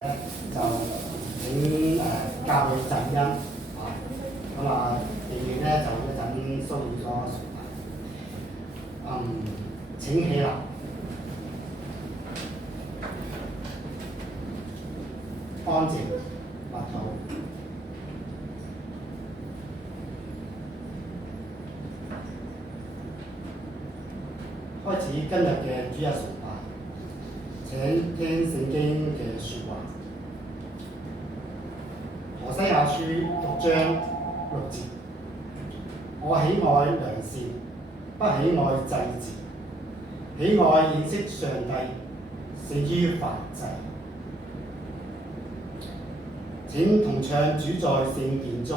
就請教你震音咁啊，仍然咧就一陣騷擾咗崇拜。請起立，安靜，默禱。開始今日嘅主日崇拜，請聽聖經嘅説話。何西阿書6章6節：我喜愛良善，不喜愛祭祀，喜愛認識上帝，勝於燔祭。請同唱主在聖殿中。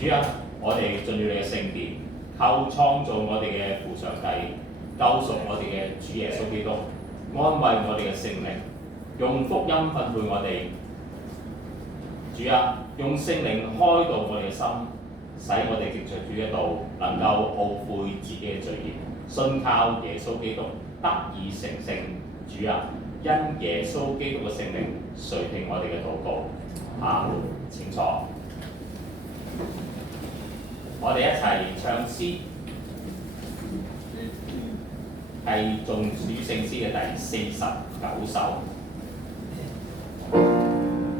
主啊，我哋進入你嘅聖殿，求創造我哋嘅父上帝，救贖我哋嘅主耶穌基督，安慰我哋嘅聖靈，用福音訓誨我哋。主啊，用聖靈開導我哋嘅心，使我哋藉着主嘅道，能夠懊悔自己嘅罪孽，信靠耶穌基督，得以成聖。主啊，因耶穌基督嘅聖靈垂聽我哋嘅禱告。請坐。我哋一齊唱詩，係頌主聖詩嘅第49首，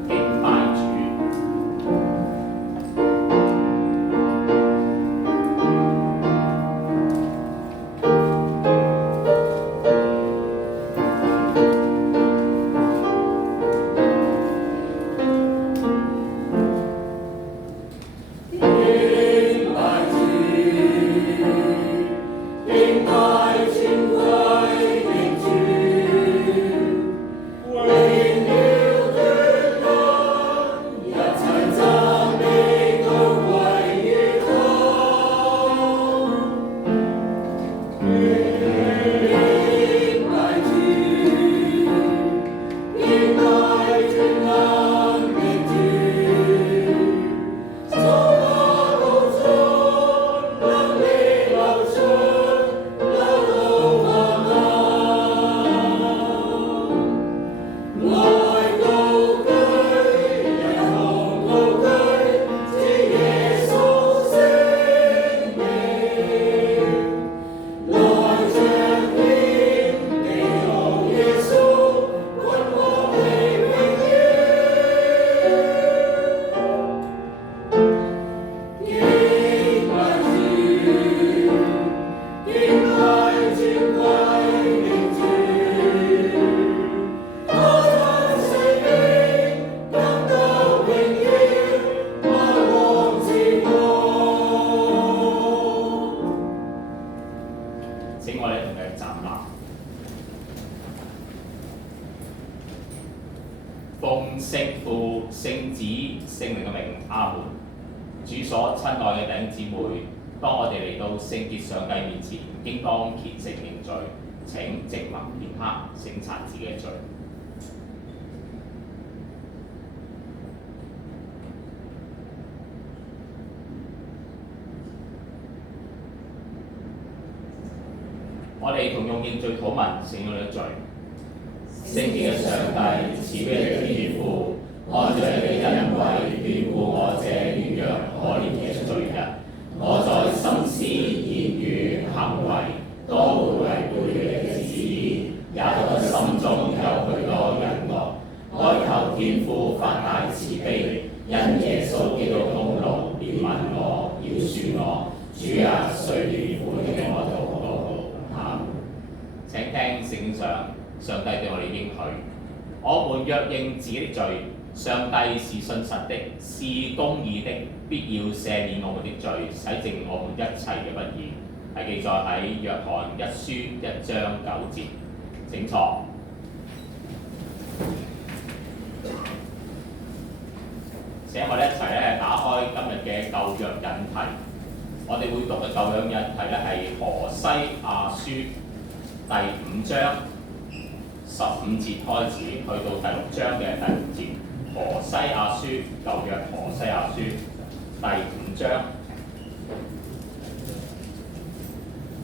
敬拜主。奉聖父、聖子、聖靈嘅名，阿門。主所親愛嘅弟兄姊妹，當我哋嚟到聖潔上帝面前，應當虔誠認罪。請靜默片刻，省察自己嘅罪。我哋同用認罪禱文承認你嘅罪。聖潔嘅上帝，慈悲嘅天父，按著你嘅恩惠眷顧我這軟弱可憐嘅罪人，我在心思、言語、行為都會違背你嘅旨意，也在心中有許多隱惡，哀求天父發大慈悲，因耶穌基督功勞憐憫我，饒恕我。主啊，垂憐寬聽我禱告。阿們。請聽聖經上上帝對我哋應許：我們若認自己的罪，上帝是信實的，是公義的，必要赦免我們的罪，洗淨我們一切嘅不義。係記載喺約翰一書1章9節。請坐。請我哋一齊咧打開今日嘅舊約引題。我哋會讀嘅舊約引題咧係何西阿書第5章15節開始，去到第6章嘅第5節。何西阿書，舊約何西阿書第5章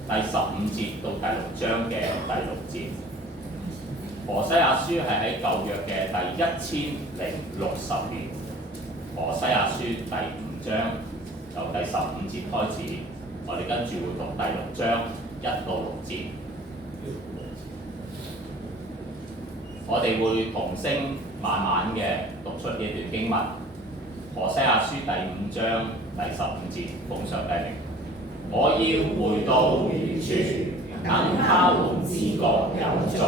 第15節到第6章嘅第6節。何西阿書係喺舊約嘅第1060年。何西阿書第5章由第15節開始，我哋跟住會讀第6章1到6節。我哋會同聲慢慢嘅讀出呢段經文。何西阿書第5章第15節，奉上帝名。我要回到原處，等他們自覺有罪，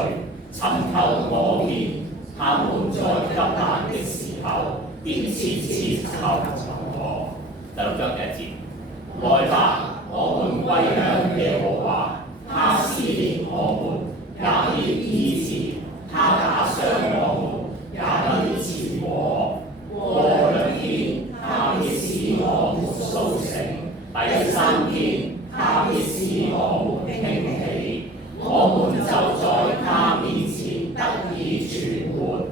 尋求我面，他們在急難的時候，必切切求我。第6章第1節，來吧，我們歸向耶和華，他施憐我們，也必醫治；他打傷我們，也必治我。過2天，他必使我們甦醒；第3天，他必使我們興起。我們就在他面前得以存活。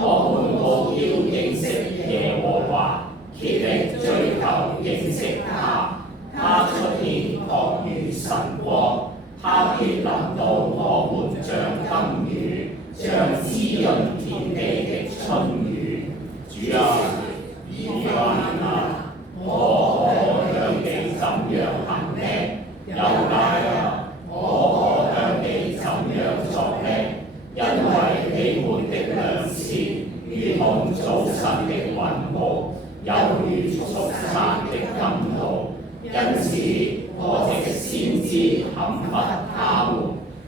我們務要認識耶和華，竭力追求認識他。他出現確如晨光，他必臨到我們像甘雨，像滋潤田地的春雨。主啊，以法啊，我可向你怎樣行呢？猶大啊，我可向你怎樣作呢？因為你們的良善如同早晨的雲霧，又如速散的甘露。因此，我藉先知砍伐他們，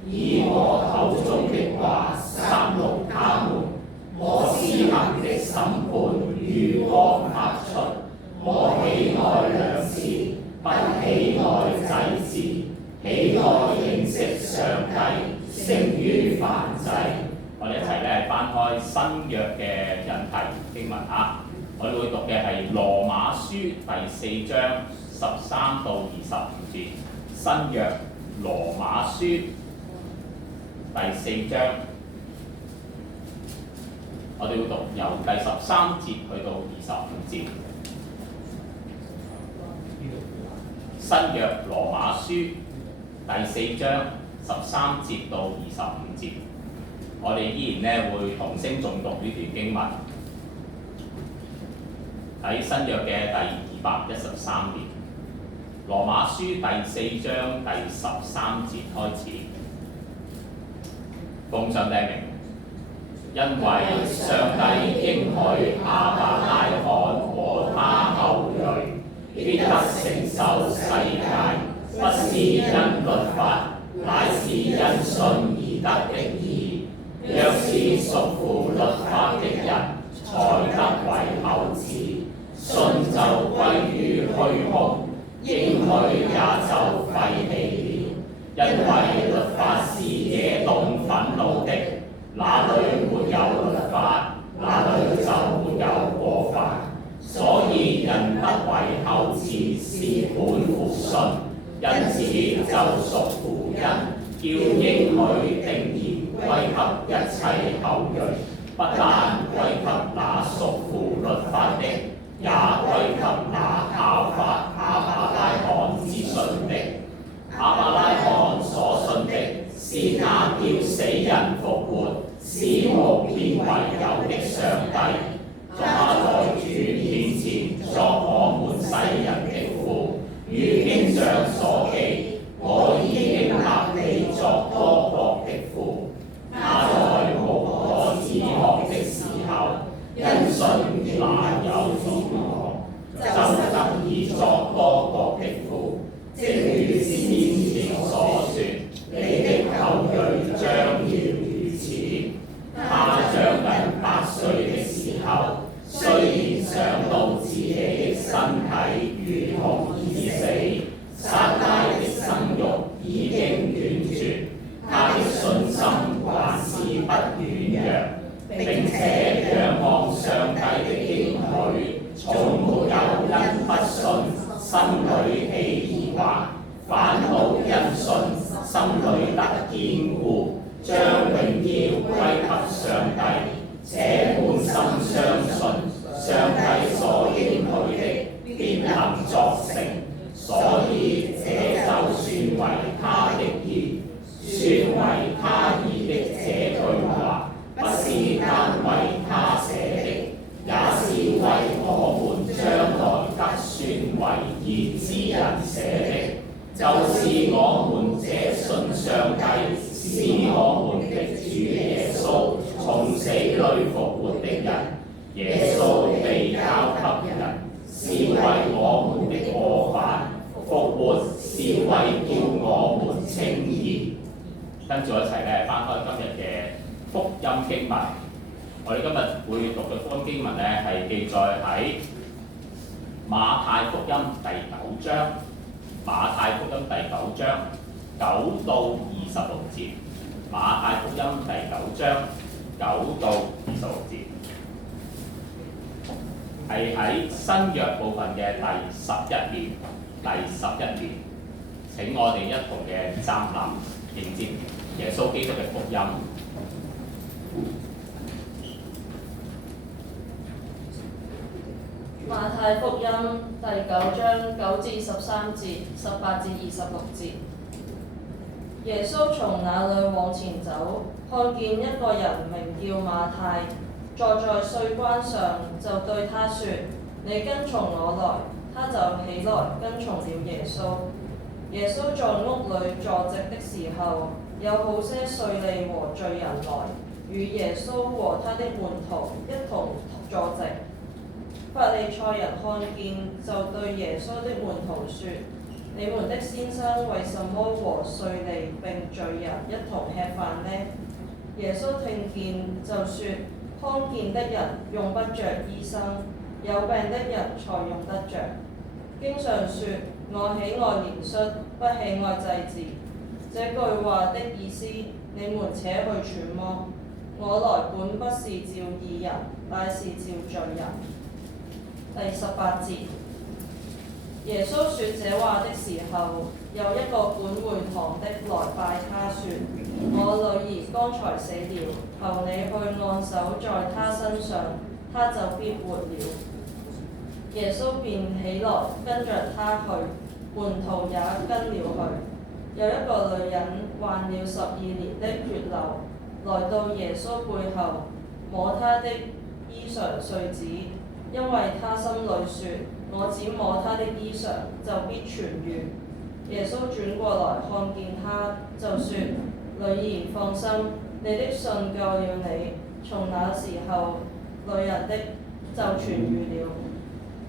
以我口中的話殺戮他們。我施行的審判如光發出。我喜愛良善，不喜愛祭祀，喜愛認識上帝，勝於燔祭。我哋一齊咧翻開新約嘅引題經文啊！我哋會讀嘅係羅馬書第4章13到25節。新約羅馬書第4章，我哋會讀由第13節去到25節。新約羅馬書第4章13節到25節。我哋依然咧會同聲誦讀呢段經文，喺新約嘅第213年，羅馬書第4章第13節開始，奉上帝名，因為上帝應許亞伯拉罕和他後裔必得承受世界，不是因律法，乃是因信而得的義。若是屬乎律法的人，才得為後嗣，信就歸於虛空，應許也就廢棄了。因為律法是惹動憤怒的，哪裏沒有律法，哪裏就沒有過犯。所以人得為後嗣是本乎信，因此就屬乎恩，叫應許定然歸給一切後裔，不但歸給那屬乎律法的，也歸給那效法亞伯拉罕之信的。亞伯拉罕所信的是那叫死人復活、使無變為有的上帝。他在主面前作我們世人的父，如經上所記，我已經立你作多國的父。他在無可指望的時候，因信那有能作成，所以這就算為他的義。算為他義的這句話，不是單為他寫的，也是為我們將來得算為義之人寫的。就是我們這信上帝是我們的主耶穌從死裏復活的人。耶穌被交給人，是為我們的過犯；復活是為叫我們稱義。跟住一齊咧，翻開今日嘅福音經文。我哋今日會讀嘅福音經文咧，係記載喺馬太福音第9章。馬太福音第9章9到26節。馬太福音第9章9到26節，係喺新約部分嘅第11年。請我哋一同嘅站立迎接耶穌基督嘅福音。馬太福音第9章9至13節、18至26節。耶穌從那裏往前走，看見一個人名叫馬太，坐在稅關上，就對他說：你跟從我來。他就起來跟從了耶穌。耶穌在屋裏坐席的時候，有好些稅吏和罪人來，與耶穌和他的門徒一同坐席。法利賽人看見，就對耶穌的門徒說：你們的先生為什麼和稅吏並罪人一同吃飯呢？耶穌聽見就說：康健的人用不着醫生，有病的人才用得着。經上說：我喜愛憐恤，不喜愛祭祀。這句話的意思，你們且去揣摩。我來本不是召義人，乃是召罪人。第18節。耶穌說這話的時候，有一個管會堂的來拜他，說：我女兒剛才死了，求你去按手在她身上，她就必活了。耶穌便起來跟着他去，門徒也跟了去。有一個女人患了12年的血流，來到耶穌背後，摸他的衣裳繸子，因為他心裏說：我只摸他的衣裳，就必痊愈。耶穌轉過來看見他，就說：女兒放心，你的信救了你。從那時候，女人的就痊愈了。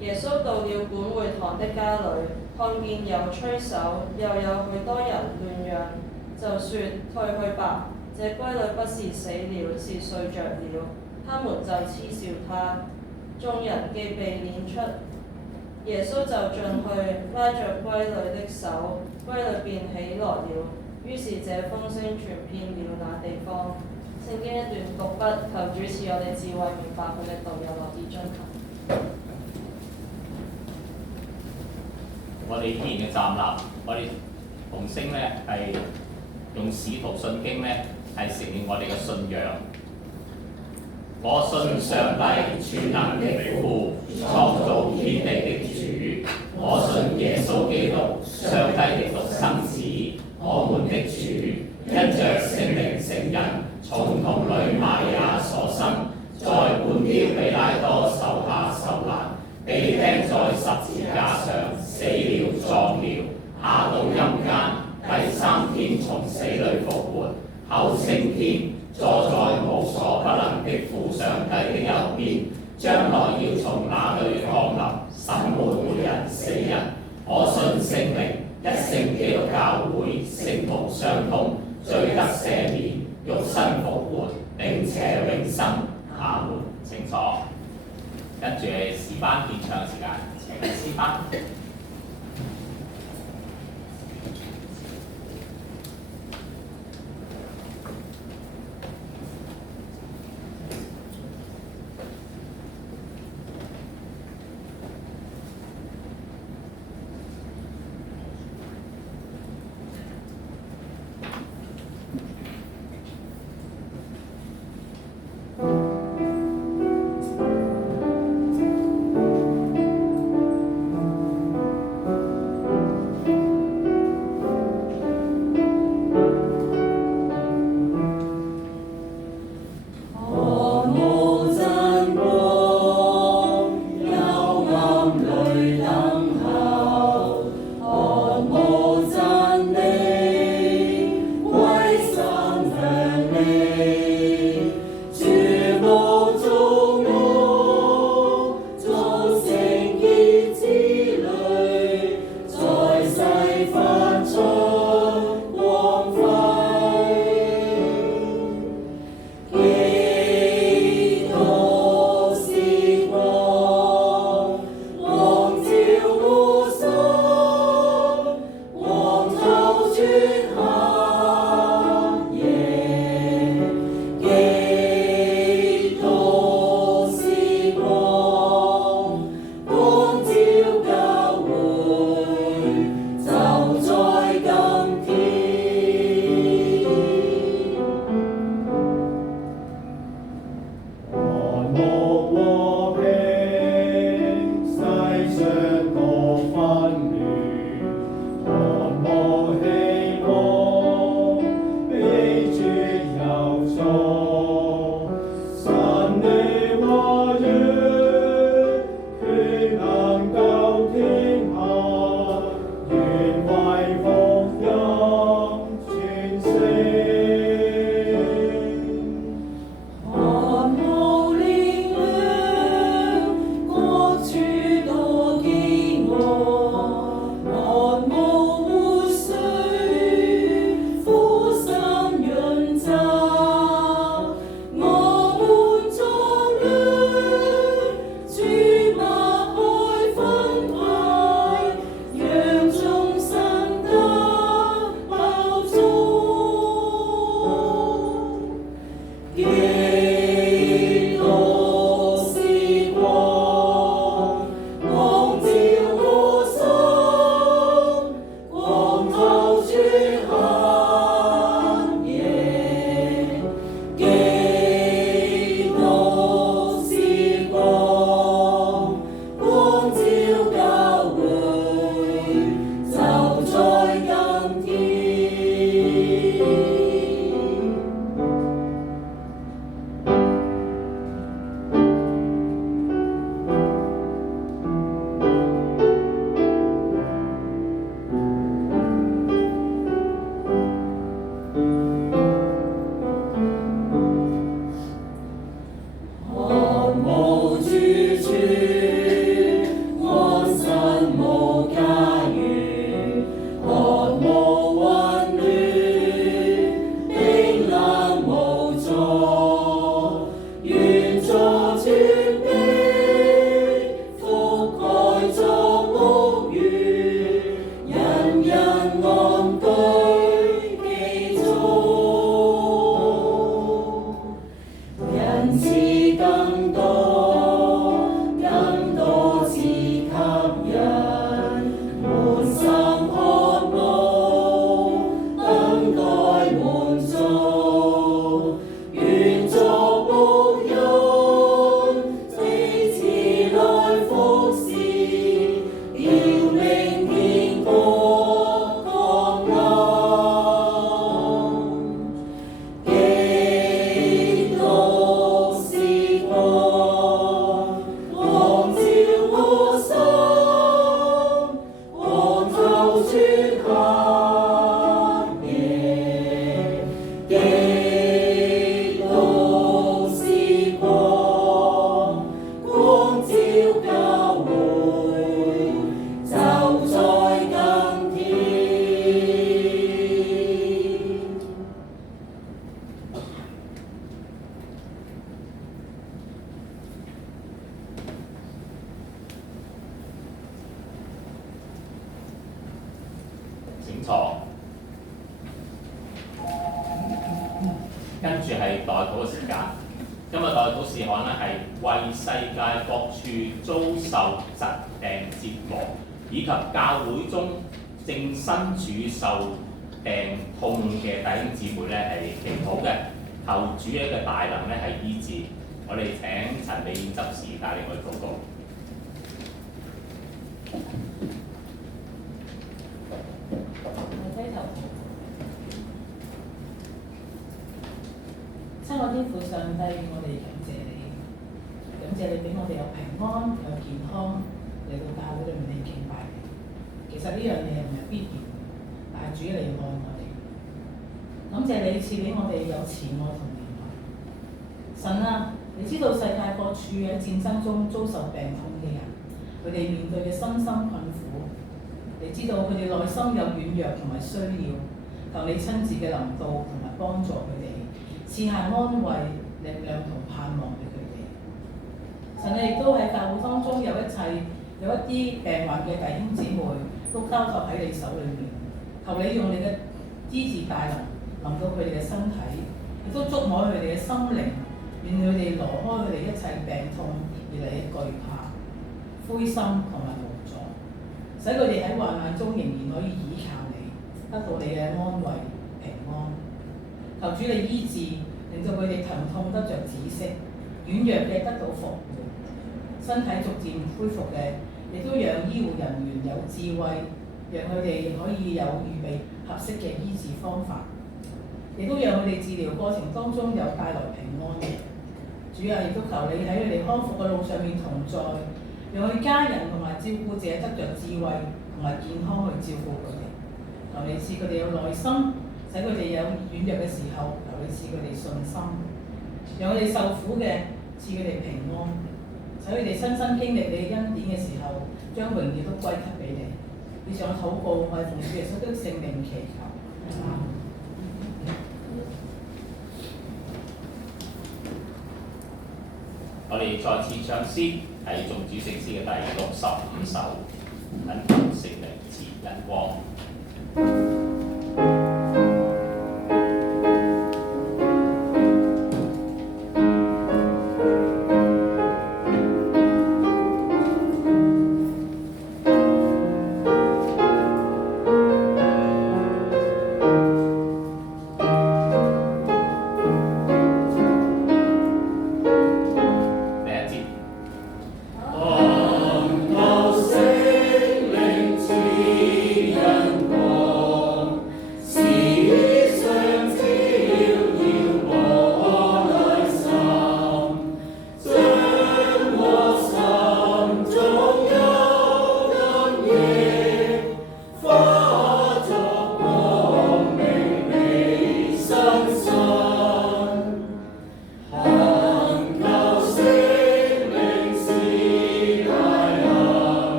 耶穌到了管會堂的家裏，看見有吹手，又有許多人亂嚷，就說：退去吧，這閨女不是死了，是睡着了。他們就嗤笑他。眾人既被攆出，耶穌就進去拉着閨女的手，閨女便起來了。於是這風聲傳遍了那地方。聖經一段讀畢，求主賜我哋智慧明白佢嘅道，有樂意遵行。我哋依然嘅站立，我哋同聲咧係用使徒信經咧係承認我哋嘅信仰。我信上帝全能的父，創造天地的主。我信耶穌基督，上帝的獨生子，我們的主，因着聖靈成人，從童女瑪利亞所生，在本丟彼拉多手下受難，被釘在十字架上，死了葬了，下到陰間，第3天從死裏復活，後升天，坐在無所不能的父上帝的右邊，將來要從那裏降臨，審判活人死人。我信聖靈，一聖基督教會，聖徒相通，罪得赦免，肉身復活，並且永生。阿門。請坐。跟住係詩班獻唱時間，請詩班。「請坐。跟住係代禱嘅時間。今日代禱事項咧係為世界各處遭受疾病折磨，以及教會中正身處受病痛嘅弟兄姊妹咧係祈禱嘅，求主嘅大能咧係醫治。我哋請陳美燕執事帶領我哋禱告。親愛天父上帝，我哋感謝你，感謝你俾我哋有平安有健康，實呢樣嘢唔係必然嘅，但係主嚟愛我哋。感謝你賜俾我哋有慈愛同憐憫。神啊，你知道世界各處喺戰爭中遭受病痛嘅人，佢哋面對嘅身心困苦，你知道佢哋內心有軟弱同埋需要，求你親自嘅臨到同埋幫助佢哋，賜下安慰、力量同盼望俾佢哋。神你亦都喺教會當中有一啲病患嘅弟兄姊妹都交託喺你手裏面，求你用你嘅醫治大能臨到佢哋嘅身體，亦都觸摸佢哋嘅心靈，令佢哋挪開佢哋一切病痛而嚟嘅懼怕、灰心同埋無助，使佢哋喺患難中仍然可以倚靠你，得到你嘅安慰平安。求主你醫治，令到佢哋疼痛得着止息，軟弱嘅得到復活，身體逐漸恢復嘅，亦都讓醫護人員有智慧，讓佢哋可以有預備合適嘅醫治方法，亦都讓佢哋治療過程當中有帶來平安嘅。主啊，亦都求你喺佢哋康復嘅路上面同在，讓佢家人同埋照顧者得着智慧同埋健康去照顧佢哋。求你賜佢哋有耐心，使佢哋有軟弱嘅時候，求你賜佢哋信心，讓佢哋受苦嘅賜佢哋平安，使佢哋親身經歷你嘅恩典嘅時候，將榮耀都歸給俾你。以上禱告，我係奉主耶穌的聖名祈求。我哋再次唱詩，係頌主聖詩嘅第65首，懇求聖靈賜恩光。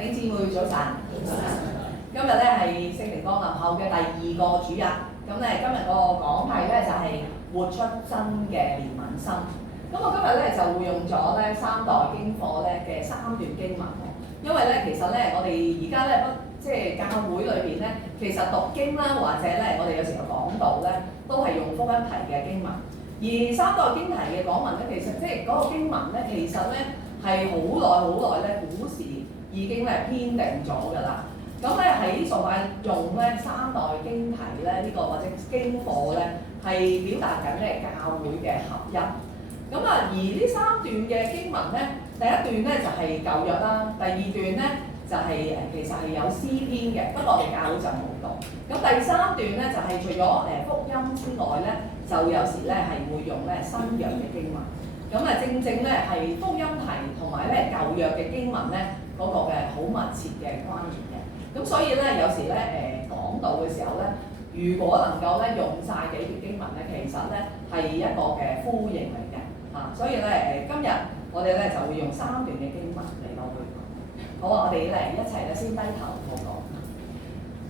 弟兄姊妹早晨，今日咧係聖靈降臨後嘅第2個主日，咁咧今日個講題咧就係活出真嘅憐憫心。咁我今日咧就會用咗咧3代經課咧嘅3段經文，因為咧其實咧我哋而家咧即係教會裏邊咧，其實讀經啦或者咧我哋有時候講道咧都係用福音題嘅經文，而3代經題嘅講文咧，其實即係嗰個經文咧，其實咧係好耐咧古時已經咧編定咗㗎啦。咁咧喺崇拜用咧3代經題咧呢個或者經課咧係表達緊咧教會嘅合一。咁啊，而呢3段嘅經文咧，第一段咧就係舊約啦，第2段咧就係其實係有詩篇嘅，不過我哋教會就冇讀。咁第三段咧就係、除咗福音之外咧，就有時咧係會用咧新約嘅經文。咁啊正正咧係福音題同埋咧舊約嘅經文咧嗰、個嘅好密切嘅關聯嘅。咁所以咧有時咧講道嘅時候咧，如果能夠咧用晒幾段經文咧，其實咧係一個嘅呼應嚟嘅嚇。所以咧今日我哋咧就會用3段嘅經文嚟到去講。好啊，我哋嚟一齊咧先低頭禱告。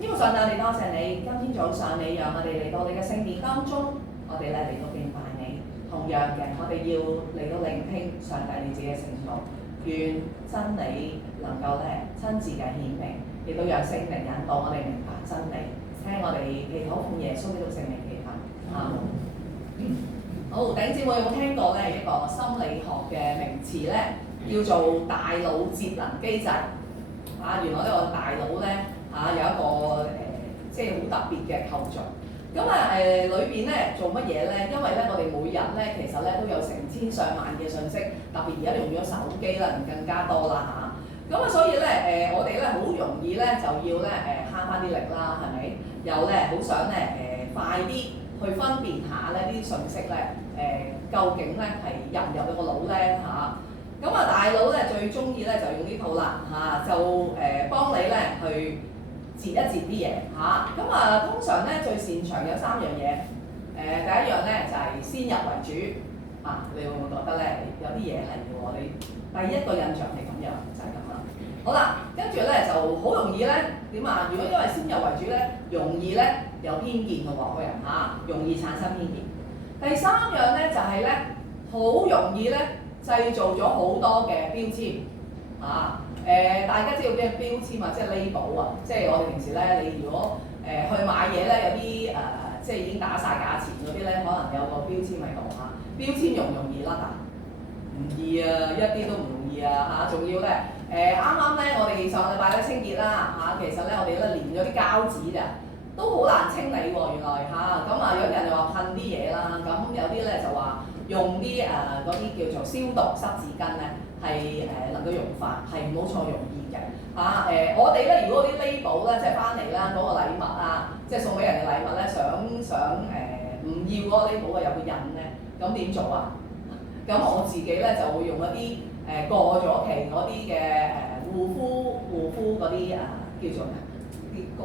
天父上帝，我哋多謝你，今天早上你讓我哋嚟到你嘅聖殿當中，我哋咧嚟到敬拜你。同樣嘅，我哋要嚟到聆聽上帝你自己嘅聖道，願真理能夠咧親自嘅顯明，亦都讓聖靈引導我哋明白真理。聽我哋祈禱奉耶穌基督聖名祈求。好，弟兄姊妹有冇聽過咧一個心理學嘅名詞咧，叫做大腦節能機制？原來呢個大腦咧有一個即係好特別嘅構造。咁裏邊咧做乜嘢咧？因為咧我哋每日咧其實咧都有成千上萬嘅信息，特別而家用咗手機啦，更加多啦嚇。咁所以咧我哋咧好容易咧就要咧慳翻啲力啦，係咪？又咧好想咧快啲去分辨下咧呢啲信息咧究竟咧係入唔入到個腦咧嚇？咁大腦咧最中意咧就用呢套啦嚇，就幫你咧去截一截啲嘢嚇。通常咧最擅長有3樣嘢。第一樣咧就係先入為主你會唔會覺得咧有啲嘢係我哋第一個印象係咁樣，就係咁啦。好啦，跟住咧就好容易咧點啊？如果因為先入為主咧，容易咧有偏見嘅喎，個人容易產生偏見。第3樣咧就係咧好容易咧製造咗好多嘅標籤大家知道咩標籤即係 label 即係我哋平時咧，你如果去買嘢咧，有啲即係已經打晒價錢嗰啲咧，可能有個標籤喺度標籤容唔容易甩啊？唔易啊，一啲都唔容易仲要咧啱啱咧，我哋上個禮拜咧清潔啦其實咧我哋咧連咗啲膠紙咋，都好難清理喎原來有啲人就話噴啲嘢啦，咁有啲咧就話用啲嗰啲叫做消毒濕紙巾咧。係能夠溶化，係冇錯容易嘅我哋咧，如果啲 label 咧，即係翻嚟啦，嗰個禮物即係送俾人嘅禮物咧，想唔要嗰個 label 有個印咧，咁點做啊？咁我自己咧就會用一啲過咗期嗰啲嘅護膚嗰啲叫做啲膏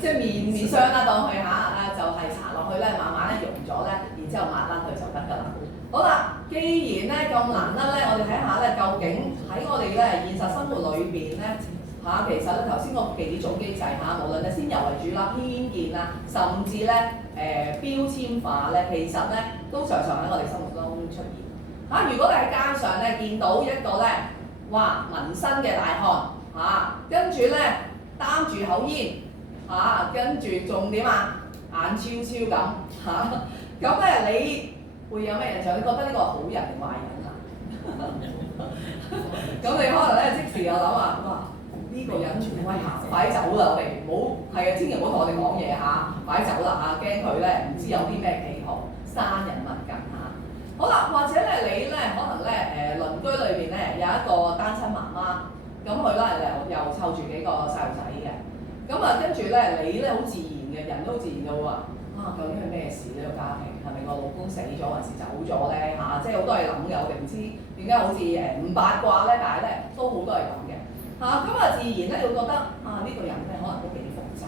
即係面霜啦，當佢就係搽落去咧，慢慢咧溶咗咧，然之後抹翻佢就得㗎啦。好啦，既然咧咁難得咧，我哋睇下咧，究竟喺我哋咧現實生活裏邊咧其實咧頭先嗰幾種機制無論係先入為主啦、偏見甚至咧標籤化咧，其實咧都常常喺我哋生活當中出現如果你喺街上咧見到一個咧紋身嘅大漢跟住咧擔住口煙跟住仲點眼超超咁咁咧你會有咩印象？你覺得呢個係好人定壞人咁你可能咧即時又諗哇呢個人喂快走啦，我哋唔好千祈唔好同我哋講嘢快走啦驚佢咧唔知有啲咩企圖，生人勿近好啦，或者咧你咧可能咧鄰居裏邊咧有一個單親媽媽，咁佢咧又湊住幾個細路仔嘅，咁跟住咧你咧好自然嘅人都好自然就話究竟係咩事呢個家庭？係咪個老公死咗還是走咗咧即係好多嘢諗嘅，我哋唔知點解好似唔八卦咧，但係咧都好多係咁嘅自然咧會覺得呢個人咧可能都幾複雜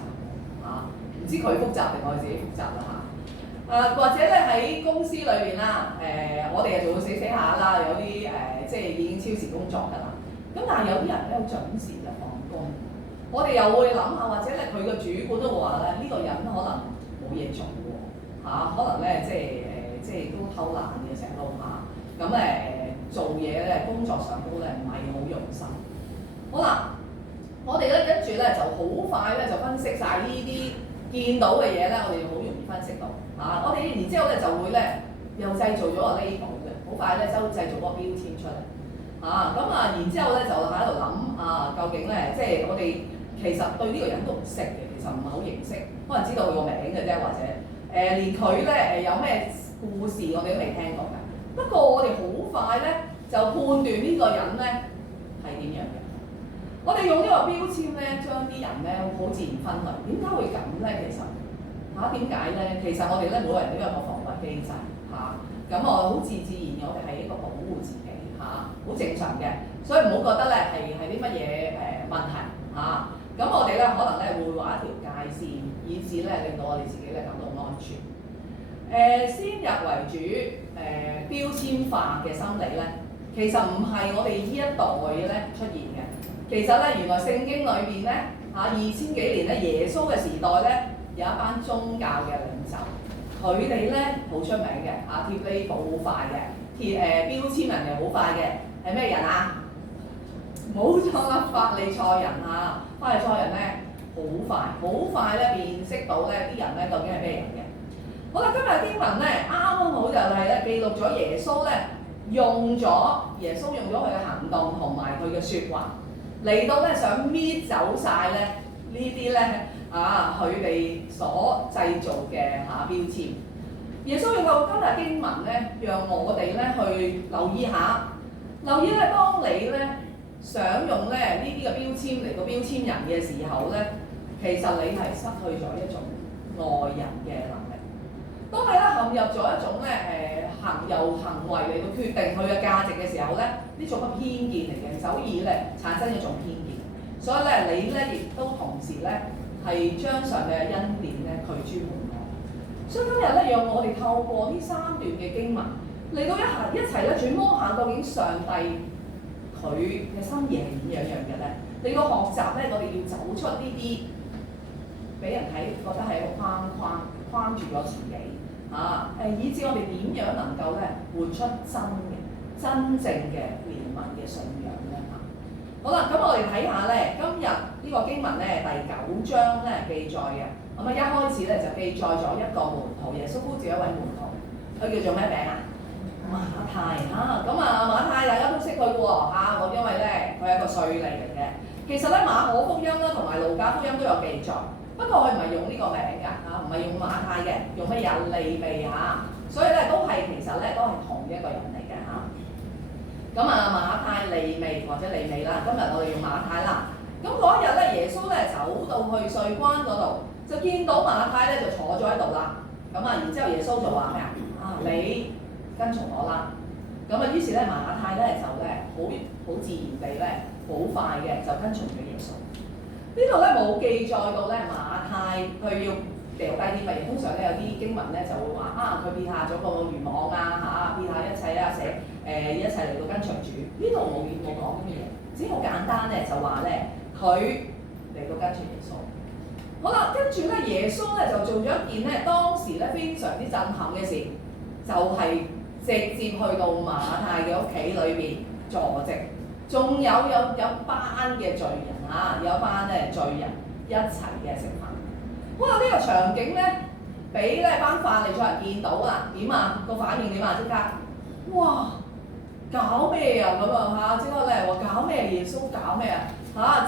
唔知佢複雜定我哋自己複雜啦或者咧喺公司裏邊啦我哋又做到死下啦，有啲即係已經超時工作㗎啦，咁但係有啲人咧好準時就放工，我哋又會諗下，或者咧佢個主管都會話咧呢個人可能冇嘢做喎可能咧即係都偷懶嘅成日都咁做嘢咧工作上都咧唔係好用心。好啦，我哋咧跟住咧就好快咧就分析晒呢啲見到嘅嘢咧，我哋好容易分析到我哋然之後咧就會咧又製造咗個 label 嘅，好快咧就製造嗰個標籤出嚟然之後咧就喺度諗究竟咧即係我哋其實對呢個人都唔識嘅，其實唔係好認識，可能知道佢個名嘅啫，或者連佢咧有咩故事我哋都未聽過㗎。不過我哋好快咧就判斷呢個人咧係點樣嘅我哋用呢個標籤咧，將啲人咧好自然分類。點解會咁咧？其實點解咧？其實我哋咧每個人都有個防衞機制咁我好自然嘅，我哋係一個保護自己好正常嘅。所以唔好覺得咧係啲乜嘢問題咁我哋咧可能咧會畫一條界線，以至咧令到我哋自己咧感到安全。先入為主標籤化嘅心理咧，其實唔係我哋呢一代咧出現嘅。其實咧，原來聖經裏邊咧2000幾年咧，耶穌嘅時代咧，有一班宗教嘅領袖，佢哋咧好出名嘅貼呢步好快嘅，標籤人又好快嘅，係咩人啊？冇錯啦，法利賽人法利賽人咧好快咧辨識到咧啲人咧究竟係咩人嘅。好啦，今日經文咧啱啱好就係咧記錄咗耶穌咧用咗佢嘅行動同埋佢嘅説話。嚟到咧想搣走晒咧呢啲咧佢哋所製造嘅標籤。耶穌用到今日經文咧，讓我哋咧去留意咧，當你咧想用咧呢啲嘅標籤嚟到標籤人嘅時候咧，其實你係失去咗一種愛人嘅能力。當你咧陷入咗一種咧由行為嚟到決定佢嘅價值嘅時候咧，呢種嘅偏見嚟嘅，就以咧產生一種偏見。所以咧，你咧亦都同時咧係將上帝嘅恩典咧拒諸門外。所以今日咧，讓我哋透過呢3段嘅經文嚟到一齊咧轉摸下究竟上帝佢嘅心意係點樣嘅咧？你個學習咧，我哋要走出呢啲俾人睇覺得係一個框住咗自己以至我哋點樣能夠咧活出真正嘅憐憫嘅信仰咧好啦，咁我哋睇下咧，今日呢個經文咧第9章咧記載嘅，咁一開始咧就記載咗一個門徒，耶穌呼召一位門徒，佢叫做咩名啊？馬太咁馬太大家都識佢嘅喎我因為咧佢係一個稅吏嚟嘅。其實咧馬可福音啦同埋路加福音都有記載，不過佢唔係用呢個名㗎唔係用馬太嘅，用乜嘢利未所以咧其實咧都係同一個人嚟嘅咁馬太利未或者利未啦，今日我哋用馬太啦。咁嗰一日咧，耶穌咧走到去稅關嗰度，就見到馬太咧就坐咗喺度啦。然之後耶穌就話咩你跟從我啦。於是咧馬太咧就咧好自然地咧好快嘅就跟從咗耶穌。呢度咧冇記載到咧馬太佢要掉低啲乜嘢，通常咧有啲經文咧就會話佢撇下咗個漁網撇下一切一齊嚟到跟隨主。呢度冇講啲乜嘢，只好簡單咧就話咧佢嚟到跟隨耶穌。好啦，跟住咧耶穌咧就做咗一件咧當時咧非常之震撼嘅事，就係直接去到馬太嘅屋企裏邊坐席，仲有班嘅罪人有班咧罪人一齊嘅食飯。好啦，呢個場景咧，俾咧班法利賽人見到啦，點個反應點即刻，哇！搞咩咁即刻咧話搞咩？耶穌搞咩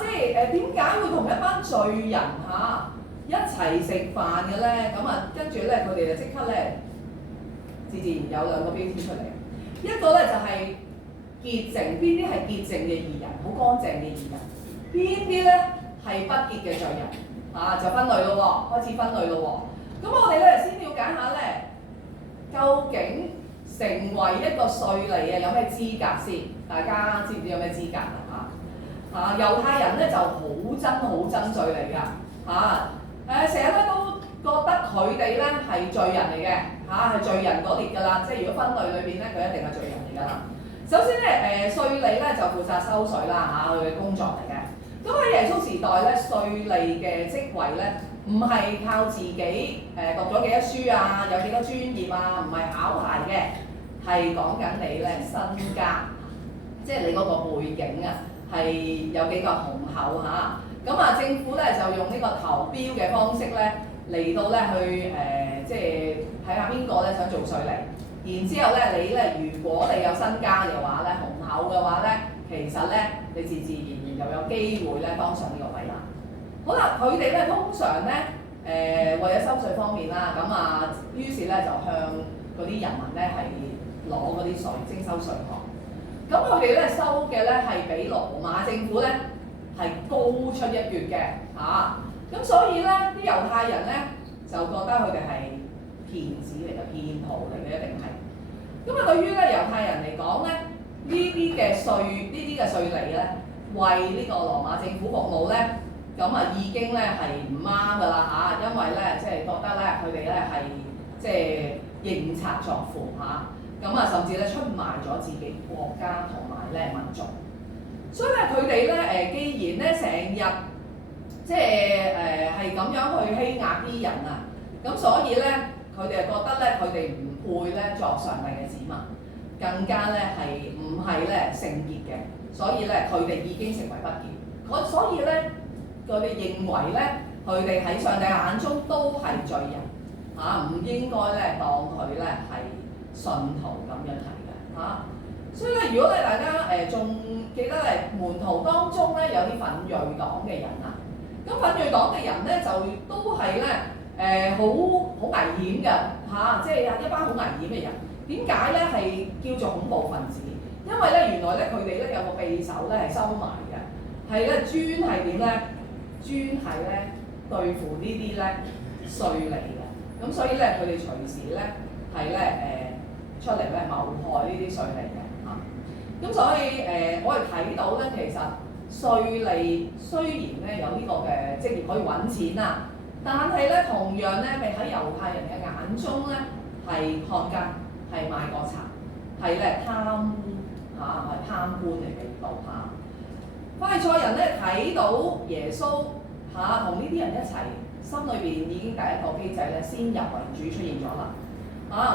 即係點解會同一班罪人一齊食飯嘅咧？跟住咧佢哋就即刻咧，自然有2個標籤出嚟，一個咧就係潔淨，邊啲係潔淨嘅義人，好乾淨嘅義人，邊啲咧係不潔嘅罪人。就分類咯喎，開始分類咯喎。咁我哋咧先了解下咧，究竟成為一個稅吏有咩資格先？大家知唔知有咩資格猶太人咧就好憎稅吏㗎成日咧都覺得佢哋咧係罪人嚟嘅係罪人嗰列㗎啦。即係如果分類裏邊咧，佢一定係罪人嚟㗎啦。首先咧稅吏咧就負責收稅啦佢嘅工作嚟嘅。咁喺耶穌時代咧，稅吏嘅職位咧，唔係靠自己讀咗幾多書有幾多專業唔係考牌嘅，係講緊你咧身家，即係你嗰個背景係有幾個雄厚政府咧就用呢個投標嘅方式咧嚟到咧去即係睇下邊個咧想做稅吏，然之後咧你咧如果你有身家嘅話咧，雄厚嘅話咧，其實咧你自然又有機會咧當上呢個位啦。好啦，佢哋咧通常咧為咗收稅方面啦，於是咧就向嗰啲人民咧係攞嗰啲稅徵收稅項。咁佢哋咧收嘅咧係俾羅馬政府咧係高出一橛嘅嚇。咁所以咧，啲猶太人咧就覺得佢哋係騙子嚟嘅、騙徒嚟嘅，一定係。咁啊，對於咧猶太人嚟講咧，呢啲嘅稅吏咧，為呢個羅馬政府服務咧，咁啊已經咧係唔啱㗎啦嚇，因為咧即係覺得咧佢哋咧係即係認賊作父嚇，咁啊甚至咧出賣咗自己國家同埋咧民族，所以咧佢哋咧既然咧成日即係係咁樣去欺壓啲人啊，咁所以咧佢哋覺得咧佢哋唔配咧作上帝嘅子民，更加咧係唔係咧聖潔嘅，所以咧佢哋已經成為不潔。所以咧佢哋認為咧佢哋喺上帝眼中都係罪人嚇，唔應該咧當佢咧係信徒咁樣睇嘅嚇。所以咧，如果咧大家仲記得咧門徒當中咧有啲奮銳黨嘅人啊，咁奮銳黨嘅人咧就都係咧好危險嘅嚇，即係一班好危險嘅人。點解咧係叫做恐怖分子？因為咧原來咧佢哋咧有個匕首咧係收埋嘅，係咧專係點咧？專係咧對付呢啲咧稅吏嘅。咁所以咧佢哋隨時咧係咧出嚟咧謀害呢啲稅吏嘅嚇。咁所以我哋睇到咧其實稅吏雖然咧有呢個嘅職業可以揾錢啊，但係咧同樣咧咪喺猶太人嘅眼中咧係看奸。係賣國賊，係咧貪污嚇，係貪官嚟嘅呢度嚇。法利賽人咧睇到耶穌嚇同呢啲人一齊，心裏邊已經第一個機制咧先入為主出現咗啦。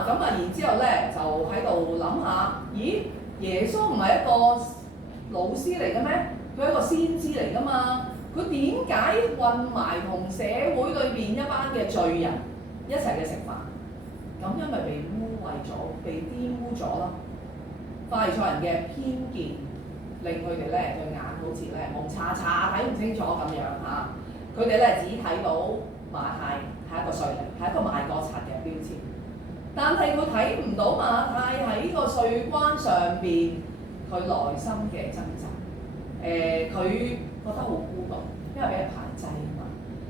咁啊，然之後咧就喺度諗下，咦？耶穌唔係一個老師嚟嘅咩？佢係一個先知嚟㗎嘛？佢點解混埋同社會裏邊一班嘅罪人一齊嘅食飯？咁因為被污穢咗，被玷污咗咯。法利賽人嘅偏見令佢哋咧對眼好似咧蒙查查睇唔清楚咁樣嚇。佢哋咧只睇到馬太係一個稅吏，係一個賣國賊嘅標籤。但係佢睇唔到馬太喺呢個稅關上邊佢內心嘅掙扎。佢覺得好孤獨，因為俾人排擠啊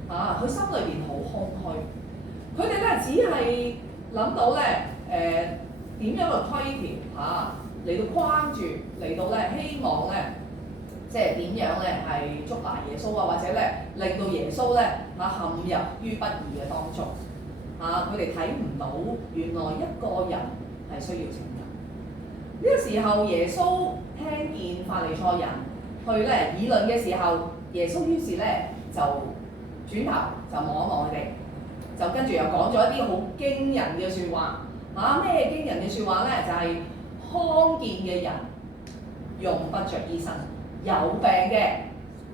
嘛。佢心裏邊好空虛。佢哋咧只係諗到咧點樣去規條嚟到框住，嚟到咧希望咧即係點樣咧係捉拿耶穌啊，或者咧令到耶穌咧陷入於不義嘅當中佢哋睇唔到原來一個人係需要拯救。呢個時候耶穌聽見法利賽人去咧議論嘅時候，耶穌於是咧就轉頭就望一望佢哋。就跟住又講咗一啲好驚人嘅説話咩驚人嘅説話咧？就係、康健嘅人用不着醫生，有病嘅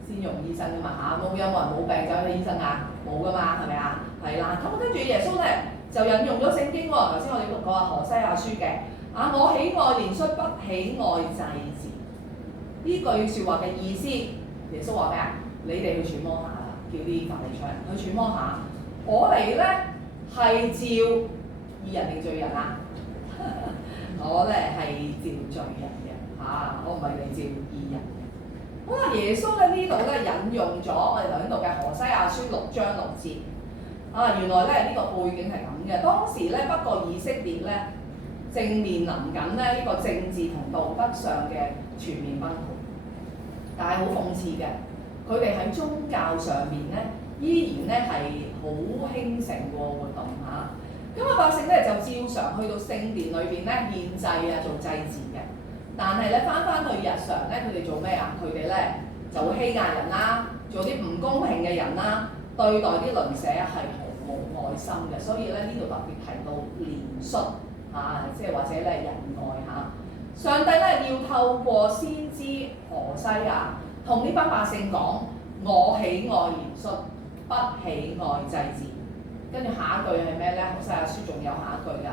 先用醫生㗎嘛有冇人冇病走去醫生啊？冇㗎嘛，係咪啊？係啦。咁跟住耶穌咧就引用咗聖經喎。頭先我哋讀過何西阿書嘅我喜愛憐恤，不喜愛祭祀。呢句説話嘅意思，耶穌話咩啊？你哋去揣摩下啦，叫啲法利賽人去揣摩下。我嚟咧係召義人定罪人啊？我咧係召罪人嘅我唔係嚟召義人嘅。好啦，耶穌咧呢度咧引用咗我哋頭先讀嘅何西阿書6章6節原來咧呢個背景係咁嘅。當時咧北國以色列咧正面臨緊咧呢個政治同道德上嘅全面崩潰，但係好諷刺嘅，佢哋喺宗教上面咧依然咧係好興盛個活動咁百姓咧就照常去到聖殿裏邊咧獻祭做祭祀嘅，但係咧翻去日常咧佢哋做咩啊？佢哋咧就會欺壓人啦，做啲唔公平嘅人啦，對待啲鄰舍係毫無愛心嘅，所以咧呢度特別提到憐恤即係或者咧仁愛上帝咧要透過先知何西阿同呢班百姓講：我喜愛憐恤，不喜愛祭祀。跟住下一句係咩咧？何西阿書仲有下一句㗎，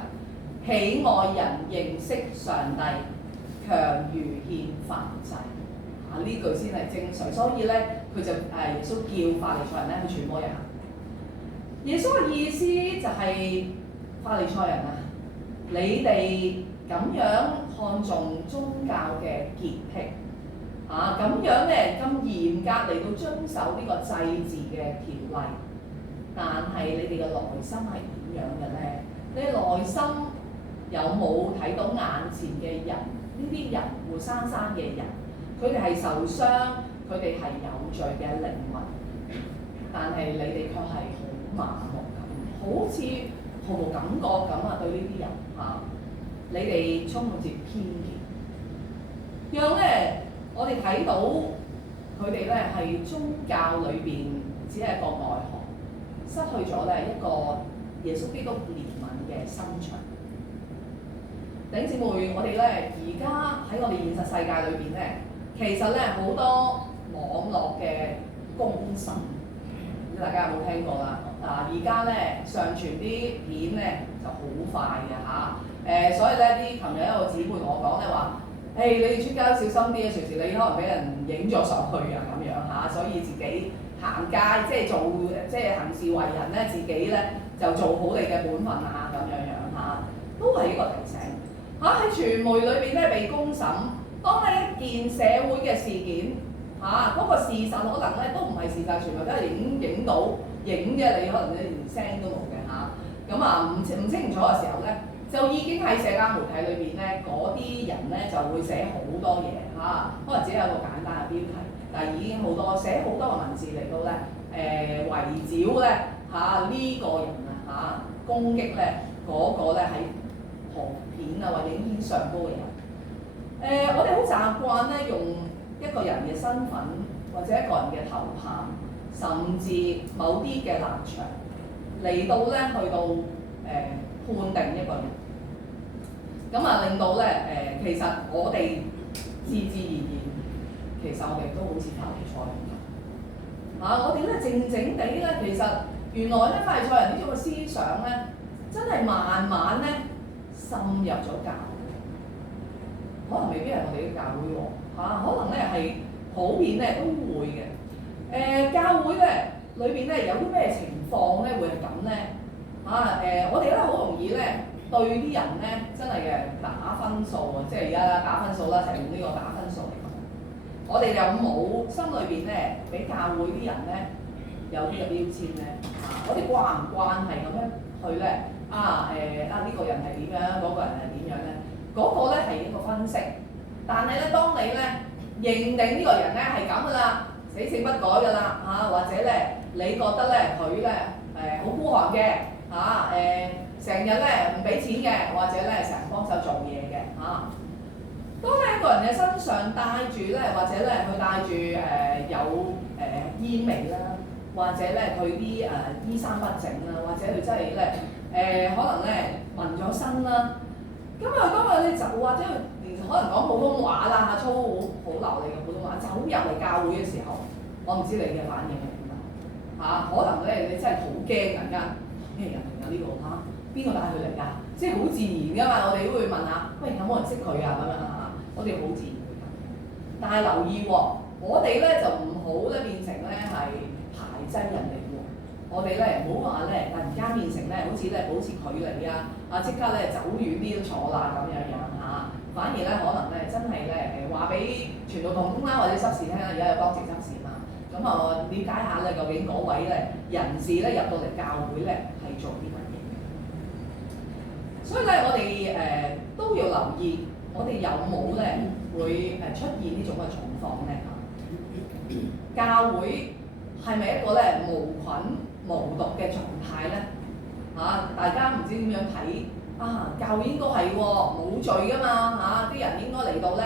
喜愛人認識上帝，強如獻燔祭。呢句先係精髓。所以咧，佢就耶穌叫法利賽人咧去傳播一下。耶穌嘅意思就係法利賽人你哋咁樣看重宗教嘅潔癖，咁樣咧咁嚴格嚟到遵守呢個祭祀嘅條例，但係你哋嘅內心係點樣嘅咧？你內心有冇睇到眼前嘅人？呢啲人活生生嘅人，佢哋係受傷，佢哋係有罪嘅靈魂，但係你哋卻係好麻木咁，好似毫無感覺咁啊！對呢啲人你哋充滿住偏見，讓咧我哋睇到佢哋咧係宗教裏邊只係一個外行，失去咗咧一個耶穌基督憐憫嘅心腸。弟兄姊妹，我哋咧而家喺我哋現實世界裏邊咧，其實咧好多網絡嘅公審，唔知大家有冇聽過啦？而家咧上傳啲片咧就好快嘅所以咧啲琴日一個姊妹同我講咧話，你哋出街都小心啲啊，隨時你可能俾人影咗上去啊咁樣所以自己行街即係行事為人咧，自己咧就做好你嘅本分咁樣都係一個提醒。喺傳媒裏邊咧被公審，當你一件社會嘅事件嗰個事實可能咧都唔係事實，全部都係影啫，你可能連聲都冇嘅唔清楚嘅時候咧，就已經喺社交媒體裏邊咧，嗰啲人咧就會寫好多嘢可能只係有個簡單嘅標題，但係已經寫好多嘅文字嚟到咧圍繞咧呢個人攻擊咧嗰個咧喺圖片或者影片上高嘅人。我哋好習慣咧用一個人嘅身份或者一個人嘅頭銜，甚至某啲嘅立場嚟到咧去到判定一個人，令到咧其實我哋自然，其實我哋都好似法利賽人咁我哋咧靜地咧，其實原來咧法利賽人呢種嘅思想咧，真係慢慢咧滲入咗教會，可能未必係我哋嘅教會可能咧係普遍咧都會嘅。教會咧裏邊咧有啲咩情況咧會係咁咧？我哋咧好容易咧對啲人咧真係嘅打分數即係而家打分數啦，就用呢個打分數嚟講。我哋有冇心裏邊咧俾教會啲人咧有啲嘅標籤咧？我哋慣唔慣係咁樣去咧？呢個人係點樣，嗰個人係點樣咧？嗰個咧係一個分析，但係咧當你咧認定呢個人咧係咁噶啦，死性不改噶啦或者咧你覺得咧佢咧好孤寒嘅成日咧唔俾錢嘅，或者咧成日幫手做嘢嘅當喺一個人嘅身上帶住咧，或者咧佢帶住有煙味啦，或者咧佢啲衣衫不整啦，或者佢真係咧可能咧紋咗身啦，咁當日你就或者連可能講普通話啦粗好流利嘅普通話走入嚟教會嘅時候，我唔知你嘅反應係點可能咧你真係好驚人㗎，咩人嚟㗎呢個邊個帶佢嚟㗎？即係好自然㗎嘛，我哋都會問下，喂有冇人識佢咁樣我哋好自然會咁。但係留意我哋咧就唔好咧變成咧係排擠人哋我哋咧唔好話咧突然間變成咧好似咧保持距離即刻咧走遠啲都錯啦咁樣反而咧可能咧真係咧話俾傳道同工啦或者執事聽啦，而家有當值執事嘛，咁了解下咧究竟嗰位咧人士咧入到嚟教會咧係做啲乜嘢嘅。所以咧我哋都要留意，我哋有冇咧會出現呢種嘅狀況咧教會係咪一個咧無菌無毒嘅狀態咧大家唔知點樣睇教會應該係冇罪噶嘛啲人應該嚟到咧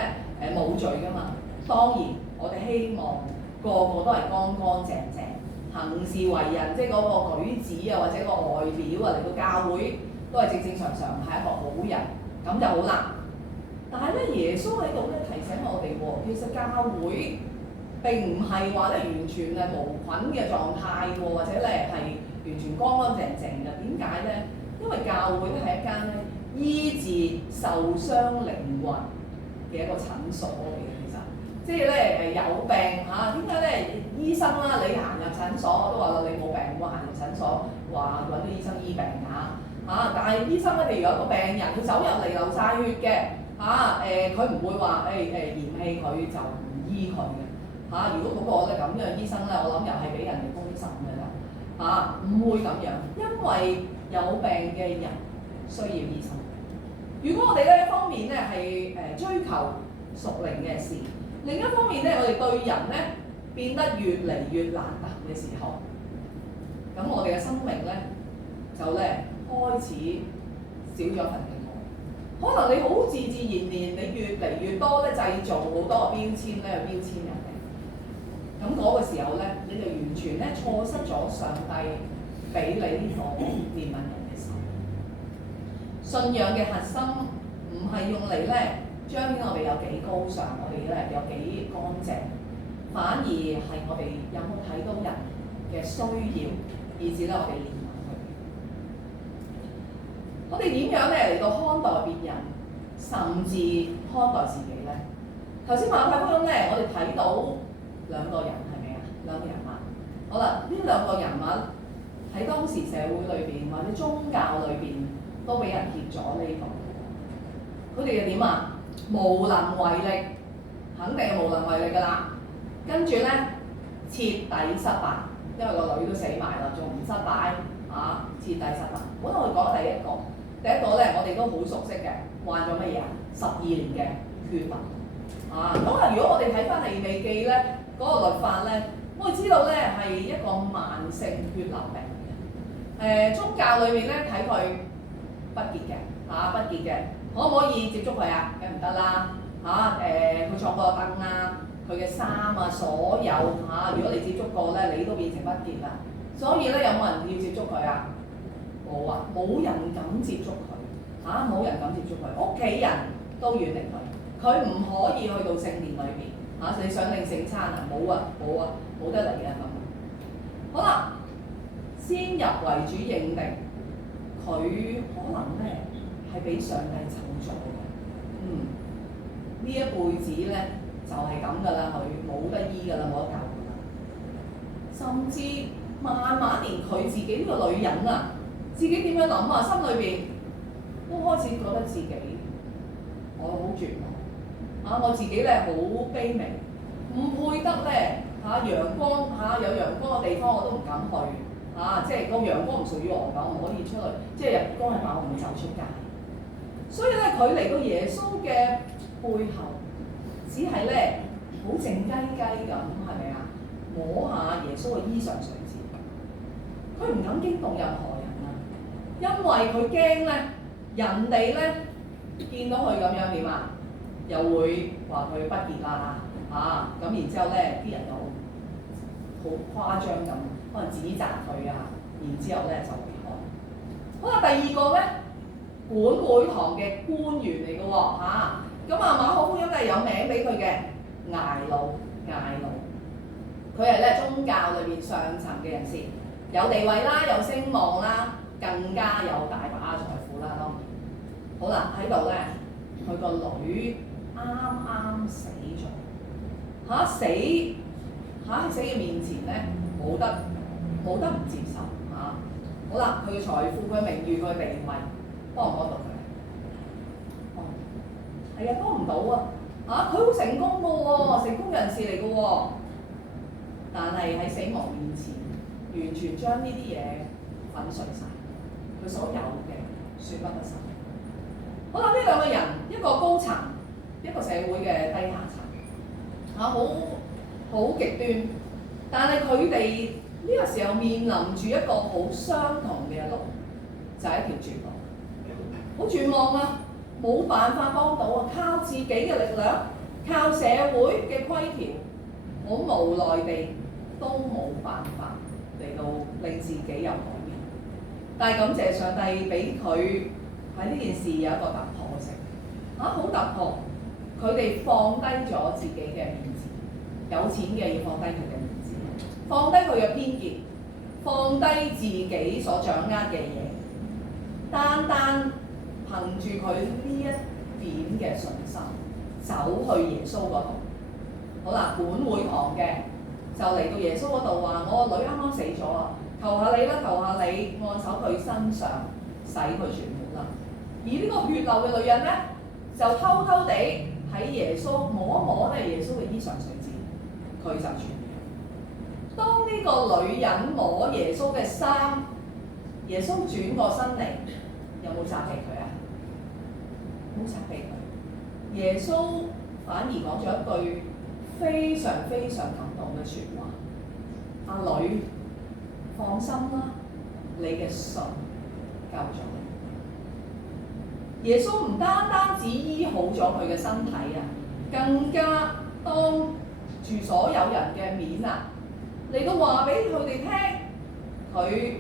冇罪噶嘛。當然我哋希望個個都係乾乾淨淨，行事為人即係嗰個舉止或者個外表嚟到教會都係正正常常係一個好人，咁就好啦。但係咧耶穌喺度咧提醒我哋其實教會並唔係話咧完全係無菌嘅狀態或者咧係完全乾乾淨淨嘅。點解咧？因為教會咧係一間咧醫治受傷靈魂嘅一個診所嚟嘅，其實即係咧有病點解咧醫生啦，你行入診所我都話啦，你冇病唔好行入診所話揾啲醫生醫病但係醫生咧，譬如有一個病人佢走入嚟流晒血嘅佢唔會話嫌棄佢就唔醫佢嘅如果嗰個咧咁樣醫生咧，我諗又係俾人哋公審嘅啦唔會咁樣，因為有病嘅人需要醫生。如果我哋咧一方面咧係追求屬靈嘅事，另一方面咧我哋對人咧變得越嚟越冷淡嘅時候，咁我哋嘅生命咧就咧開始少咗份喜愛。可能你好自然，你越嚟越多咧製造好多個標籤咧去標籤人哋。咁嗰個時候咧，你就完全咧錯失咗上帝俾你呢個憐憫人嘅心。信仰嘅核心唔係用嚟咧彰顯我哋有幾高尚，我哋咧有幾乾淨，反而係我哋有冇睇到人嘅需要，以至咧我哋憐憫佢。我哋點樣咧嚟到看待別人，甚至看待自己咧？頭先馬太福音咧，我哋睇到兩個人係咪啊？兩個人物。好啦，呢兩個人物喺當時社會裏邊或者宗教裏邊都俾人貼咗呢個。佢哋又點啊？無能為力，肯定係無能為力㗎啦。跟住咧，徹底失敗，因為個女都死埋啦，仲唔失敗徹底失敗。好啦，我哋講第一個。第一個咧，我哋都好熟悉嘅，患咗乜嘢12年嘅血癌咁如果我哋睇翻利未記咧，嗰個律法咧，我哋知道咧係一個慢性血流病嘅。宗教裏面咧睇佢不潔嘅不潔嘅，可唔可以接觸佢啊？梗唔得啦佢坐過凳佢嘅衫所有如果你接觸過咧，你都變成不潔啦。所以咧，有冇人要接觸佢啊？冇人敢接觸佢冇人敢接觸佢，屋企人都遠離佢，佢唔可以去到聖殿裏邊你想領聖餐冇得嚟咁。好啦，先入為主認定佢可能咧係俾上帝咒咗嘅，呢一輩子咧就係咁噶啦，佢冇得醫噶啦，冇得救噶啦，甚至慢慢連佢自己呢個女人自己點樣諗心裏邊都開始覺得自己我好絕望我自己咧好卑微，唔配得咧陽光有陽光嘅地方我都唔敢去即係個陽光唔屬於我㗎，我唔可以出去，即係日光係把我唔走出街。所以咧，佢嚟到耶穌嘅背後，只係咧好靜雞雞咁，係咪啊？摸下耶穌嘅衣裳垂掇，佢唔敢驚動任何人。因為佢驚咧，人哋咧見到佢咁樣點又會話佢不潔啦咁然之後咧，啲人又好誇張咁，可能指責佢然之後咧就離開。好啦，第二個咧，管會堂嘅官員嚟嘅喎馬可福音都係有名俾佢嘅睚魯，佢係咧宗教裏邊上層嘅人士，有地位啦，有聲望啦。更加有大把財富啦，當然。好啦，喺度咧，佢個女啱死咗，死喺死嘅面前咧，冇得唔接受好啦，佢嘅財富、佢名譽、佢地位，幫唔幫到佢？係幫唔到佢好成功嘅喎，成功人士嚟嘅喎，但係喺死亡面前，完全將呢啲嘢粉碎晒。佢所有嘅説不得實。好啦，呢兩個人，一個高層，一個社會嘅低下層，好極端。但係佢哋呢個時候面臨住一個好相同嘅路，就係一條絕路，好絕望冇辦法幫到靠自己嘅力量，靠社會嘅規條，好無奈地都冇辦法嚟到令自己有改變。但係感謝上帝俾佢喺呢件事有一個突破性好突破，佢哋放低咗自己嘅面子，有錢嘅要放低佢嘅面子，放低佢嘅偏見，放低自己所掌握嘅嘢，單單憑住佢呢一點嘅信心走去耶穌嗰度。好啦，管會堂嘅就嚟到耶穌嗰度話：我個女啱啱死咗求下你啦，求下你按手佢身上，使佢存活啦。而呢個血流嘅女人咧，就偷偷地喺耶穌摸一摸咧耶穌嘅衣裳繸子，佢就傳揚。當呢個女人摸耶穌嘅衫，耶穌轉過身嚟，有冇責備佢啊？冇責備佢。耶穌反而講咗一句非常非常感動嘅説話：阿女，放心啦，你嘅信救咗你。耶穌唔單單只醫好咗佢嘅身體啊，更加當住所有人嘅面啊，嚟到話俾佢哋聽，佢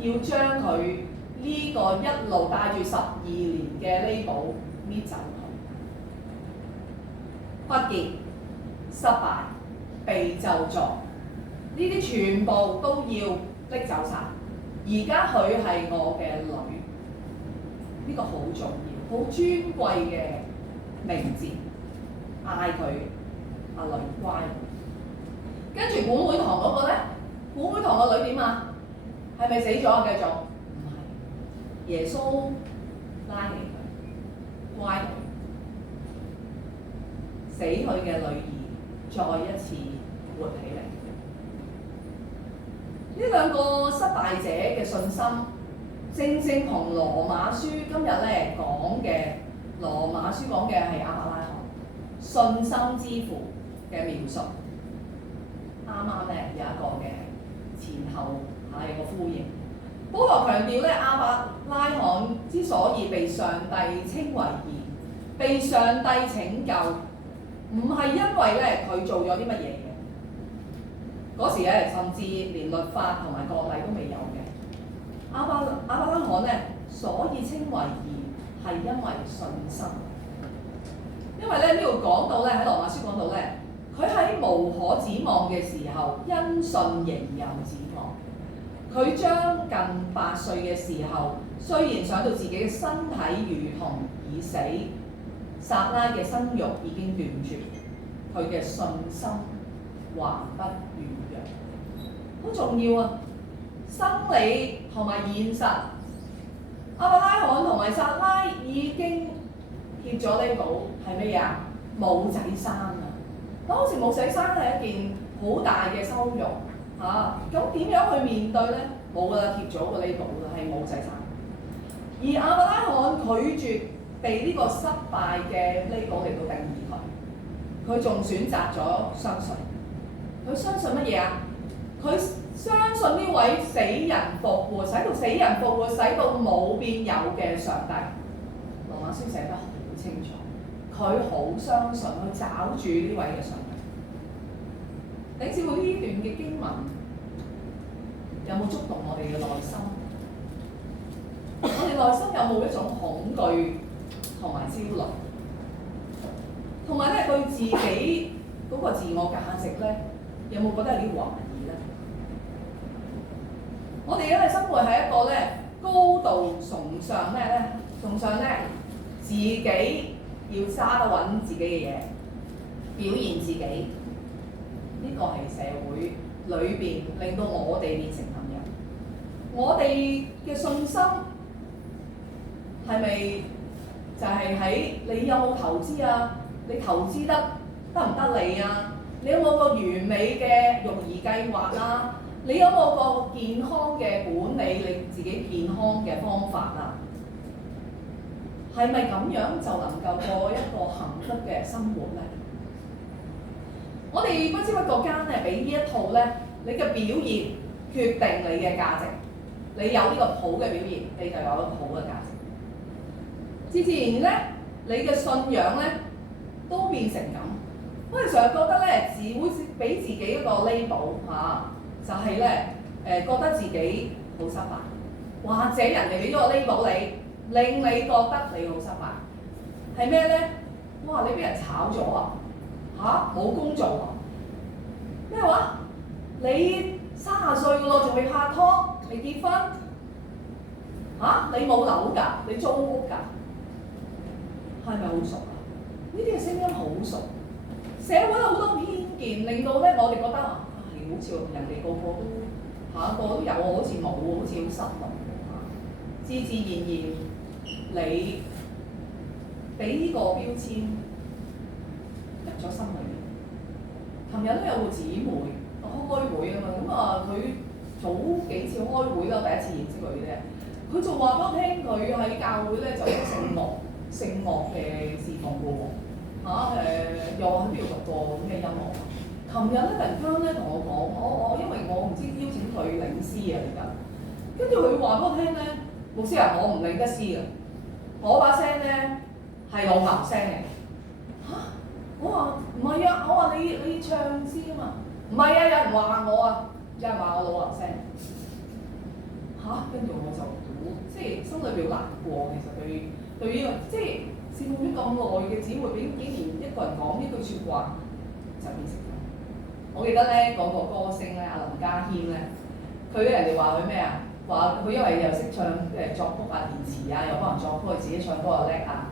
要將佢呢個一路帶住12年嘅呢寶搣走佢，不潔、失敗、被咒詛，呢啲全部都要拎走晒。而家佢係我嘅女，呢個好重要、好尊貴嘅名字，嗌佢阿女乖。跟住管會堂嗰個咧，管會堂個女點啊？係咪死咗啊？繼續唔係，耶穌拉起佢，乖佢，死去嘅女兒再一次活起嚟。呢兩個失敗者嘅信心，正正同羅馬書今日咧講嘅，羅馬書講嘅係亞伯拉罕信心之父嘅描述，啱啱咧有一個嘅前後係個呼應。保羅強調咧，亞伯拉罕之所以被上帝稱為義，被上帝拯救，唔係因為咧佢做咗啲乜嘢嘅。嗰時咧，甚至連律法同埋國禮都未有嘅。亞伯拉罕咧，所以稱為義係因為信心。因為咧呢度講到咧喺羅馬書講到咧，佢喺無可指望嘅時候，因信仍有指望。佢將近8歲嘅時候，雖然想到自己嘅身體如同已死，撒拉嘅生育已經斷絕，佢嘅信心還不軟弱，好重要啊！生理同埋現實，亞伯拉罕同埋撒拉已經貼咗呢簿係乜嘢啊？冇仔生啊！當時冇仔生係一件好大嘅羞辱嚇，咁點樣去面對咧？冇噶啦，貼咗個呢簿啦，係冇仔生。而亞伯拉罕拒絕被呢個失敗嘅呢個嚟到定義佢仲選擇咗相信。佢相信乜嘢啊？佢相信呢位死人復活，使到死人復活，使到冇變有嘅上帝。羅馬書寫得好清楚，佢好相信，去找住呢位嘅上帝。你知唔知呢段嘅經文有冇觸動我哋嘅內心？我哋內心有冇一種恐懼同埋焦慮？同埋咧對自己嗰個自我價值咧？有冇覺得有啲懷疑咧？我哋因為生活係一個咧高度崇尚咩咧？崇尚咧自己要揸得穩自己嘅嘢，表現自己。呢個係社會裏邊令到我哋變成咁樣。我哋嘅信心係咪就係喺你有冇投資啊？你投資得唔得你啊？你有冇個完美嘅育兒計劃啊？你有冇個健康嘅管理你自己健康嘅方法啊？係咪咁樣就能夠過一個幸福嘅生活咧？我哋不知不覺間咧，俾呢一套咧，你嘅表現決定你嘅價值。你有呢個好嘅表現，你就有一個好嘅價值。自自然咧，你嘅信仰咧都變成咁。我哋成日覺得咧，只會俾自己一個 label 嚇，就係咧覺得自己好失敗，或者人哋俾咗個 label你，令你覺得你好失敗。係咩咧？哇！你俾人炒咗啊！嚇，冇工做啊！咩話？你30歲㗎咯，仲未拍拖，未結婚？嚇，你冇樓㗎，你租屋㗎？係咪好熟啊？呢啲嘅聲音好熟。社會有好多偏見，令到咧我哋覺得好似人哋個個都個都有，我好似冇，好似好失望嚇。自自然然，你俾呢個標籤，咗心裏面。琴日咧有個姊妹開會啊嘛，咁啊佢早幾次開會啦，第一次認識佢咧，佢就話俾我聽，佢喺教會咧就有聖樂嘅侍奉嘅喎，又喺邊度讀過咩音樂？琴日咧突然間咧同我講，我因為我唔知邀請佢領詩啊而家，跟住佢話俾我聽咧，牧師啊，我唔領得詩嘅，我把聲咧係老牛聲嚟。我話唔係啊，我話你唱詩啊嘛，唔係啊，有人話我啊，有人話我老牛聲。跟住我就估，即係心裏邊好難過。其實對呢個即係侍奉咗咁耐嘅姊妹，竟然一個人講呢句説話就變成咁。我記得咧嗰個歌星咧，阿林家謙咧，佢咧人哋話佢咩啊？話佢因為又識唱作曲啊、填詞啊，又可能作曲，佢自己唱歌又叻啊，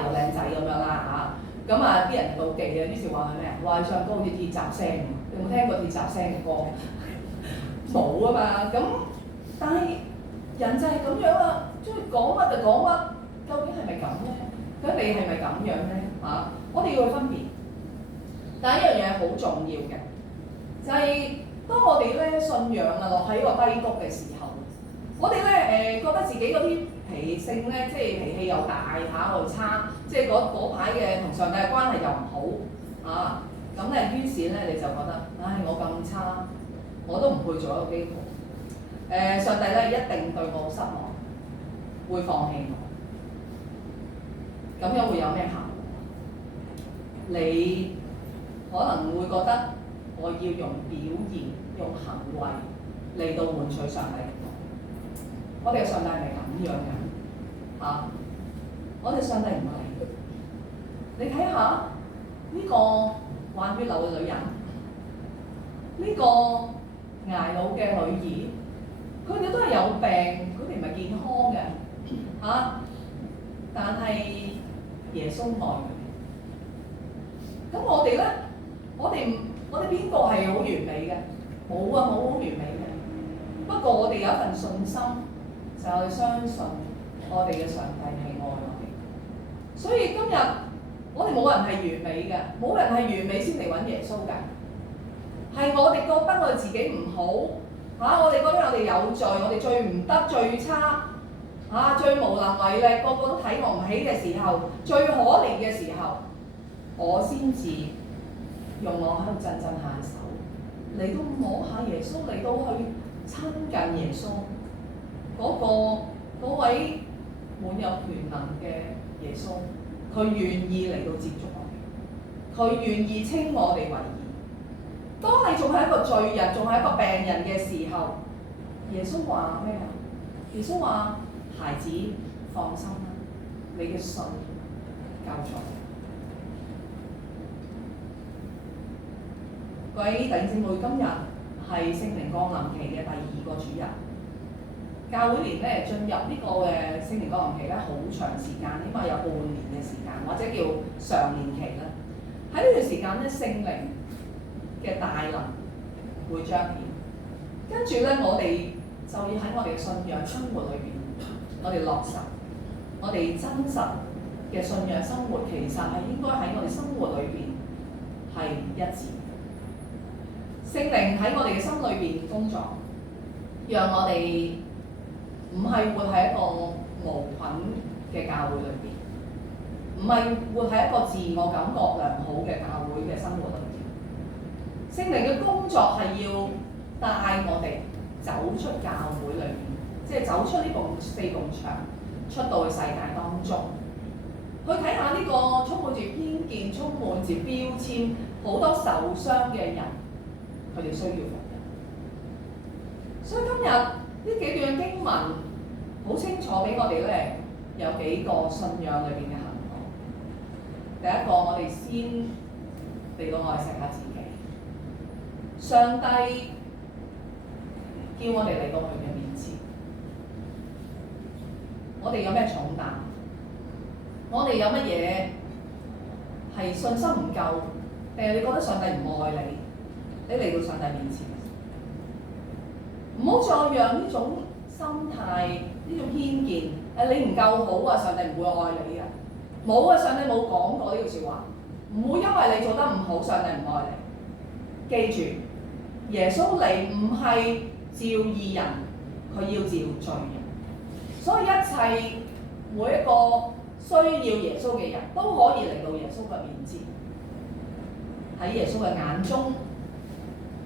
又靚仔咁樣啦咁啲人妒忌啊，於是話佢咩啊？話佢唱歌好似鐵閘聲，你有冇聽過鐵閘聲嘅歌？冇啊嘛，咁但係人就係咁樣啊，中意講乜就講乜，究竟係咪咁咧？究竟你係咪咁樣咧？我哋要去分別。但係一樣嘢好重要嘅，就係當我哋咧信仰啊落喺一個低谷嘅時候，我哋咧覺得自己嗰啲脾性咧，即係脾氣又大又差，即係嗰排嘅同上帝嘅關係又唔好咁咧，於是咧你就覺得，唉，我咁差，我都唔配做一個基督徒。上帝咧一定對我好失望，會放棄我。咁樣會有咩效果？你可能會覺得我要用表現、用行為嚟到換取上帝嘅愛。我哋嘅上帝係咪咁樣嘅？我哋上帝唔係。你睇下呢個患血流嘅女人，呢個捱老嘅女兒，佢哋都係有病，佢哋唔係健康嘅但係耶穌愛佢哋。咁我哋咧，我哋邊個係好完美嘅？冇好完美嘅。不過我哋有一份信心，就係我哋相信我哋嘅上帝係愛我哋。所以今日我哋冇人係完美嘅，冇人係完美先嚟揾耶穌㗎。係我哋覺得我哋自己唔好我哋覺得我哋有罪，我哋最唔得、最差最無能為力，個個都睇我唔起嘅時候，最可憐嘅時候，我先至用我喺度震下手，嚟到摸下耶穌，嚟到去親近耶穌嗰位滿有權能嘅耶穌，佢願意嚟到接觸我哋，佢願意稱我哋為義。當你仲係一個罪人，仲係一個病人嘅時候，耶穌話咩啊？耶穌話：孩子放心啦，你嘅信救咗你。各位弟兄姊妹，今日係聖靈降臨期嘅第2個主日。教會年咧進入呢個嘅聖靈降臨期咧，好長時間，起碼有半年嘅時間，或者叫常年期啦。喺呢段時間咧，聖靈嘅大能會彰顯，跟住咧我哋就要喺我哋嘅信仰生活裏邊，我哋落實，我哋真實嘅信仰生活，其實係應該喺我哋生活裏邊係一致。聖靈喺我哋嘅心裏邊工作，讓我哋唔係活喺一個無菌嘅教會裏邊，唔係活喺一個自我感覺良好嘅教會嘅生活裏邊。聖靈嘅工作係要帶我哋走出教會裏面，即係走出呢埲4埲牆，出到去世界當中，去睇下呢個充滿住偏見、充滿住標籤、好多受傷嘅人，佢哋需要福音。所以今日呢幾段經文好清楚俾我哋咧，有幾個信仰裏邊嘅行動。第一個，我哋先嚟到愛惜下自己。上帝叫我哋嚟到佢嘅面前，我哋有咩重擔？我哋有乜嘢係信心唔夠，定係你覺得上帝唔愛你？你嚟到上帝面前，唔好再讓呢種心態、呢種偏見，你唔夠好啊，上帝唔會愛你啊！冇啊，上帝冇講過呢句説話。唔會因為你做得唔好，上帝唔愛你。記住，耶穌嚟唔係召義人，佢要召罪人。所以一切每一個需要耶穌嘅人都可以嚟到耶穌嘅面前。喺耶穌嘅眼中，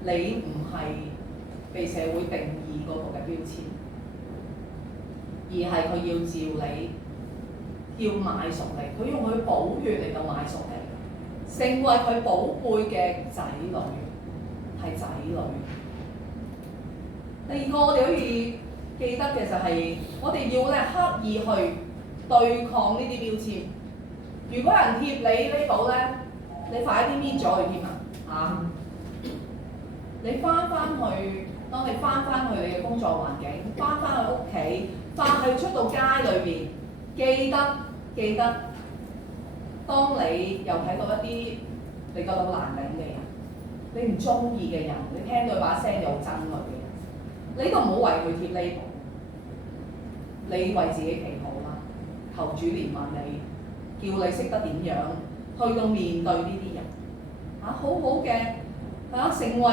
你唔係被社會定義嗰個嘅標籤，而係佢要召你，要買贖你，佢用佢寶血嚟到買贖你，成為佢寶貝嘅仔女，係仔女。第二個我哋可以記得嘅就係，我哋要咧刻意去對抗呢啲標籤。如果有人貼你呢度咧，你快啲搣咗佢添啊！你翻去，當你翻去你嘅工作環境，翻去屋企，翻去出到街裏邊，記得，當你又睇到一啲你覺得好難頂嘅人，你唔中意嘅人，你聽到把聲又好憎佢嘅人，你都唔好為佢貼呢度，你為自己祈禱啦，求主憐憫你，叫你識得點樣去到面對呢啲人，好好嘅成為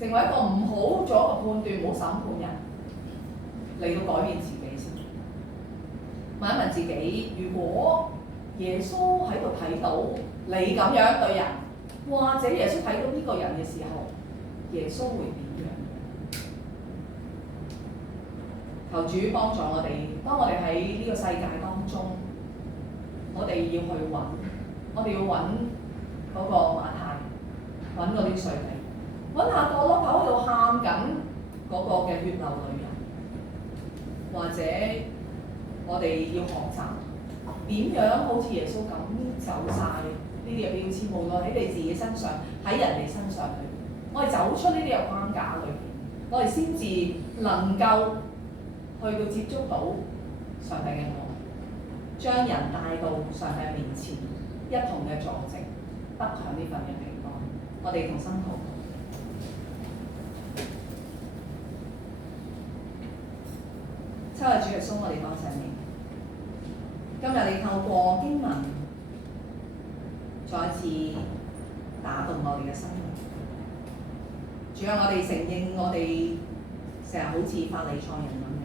一個唔好咗嘅判斷，唔好審判人，嚟到改變自己先。問一問自己，如果耶穌喺度睇到你咁樣對人，或者耶穌睇到呢個人嘅時候，耶穌會點樣？求主幫助我哋，當我哋喺呢個世界當中，我哋要去揾嗰個馬太，揾嗰啲稅吏，揾下角落頭喺度喊緊嗰個嘅血流女人，或者我哋要學習點樣好似耶穌咁走晒呢啲嘅標籤，無論喺你自己身上，喺人哋身上裏邊，我哋走出呢啲嘅框架裏邊，我哋先至能夠去到接觸到上帝嘅愛，將人帶到上帝面前，一同嘅坐席，得享呢份嘅平安。我哋同心禱告。親愛主耶穌，我哋多謝你。今日你透過經文再次打動我哋嘅心靈。主啊，我哋承認我哋成日好似法利賽人咁樣，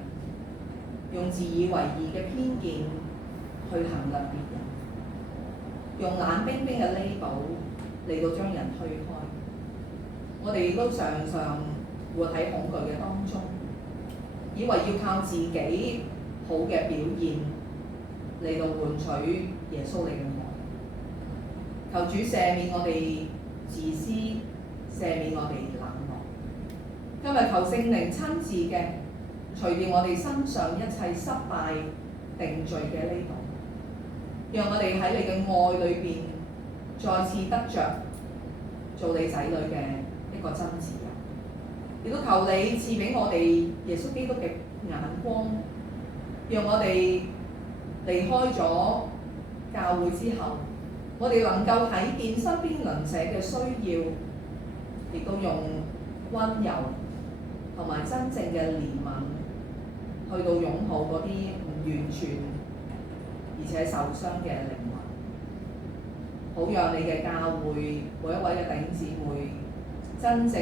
用自以為義嘅偏見去衡量別人，用冷冰冰嘅label嚟到將人推開。我哋都常常活喺恐懼嘅當中，以為要靠自己好嘅表現嚟到換取耶穌你嘅愛。求主赦免我哋自私，赦免我哋冷漠。今日求聖靈親自嘅除掉我哋身上一切失敗定罪嘅呢度，讓我哋喺你嘅愛裏邊再次得着做你仔女嘅一個真自由。亦都求你賜俾我哋耶穌基督嘅眼光，讓我哋離開咗教會之後，我哋能夠睇見身邊鄰舍嘅需要，亦都用溫柔同埋真正嘅憐憫去到擁抱嗰啲唔完全而且受傷嘅靈魂，好讓你嘅教會每一位嘅弟兄姊妹真正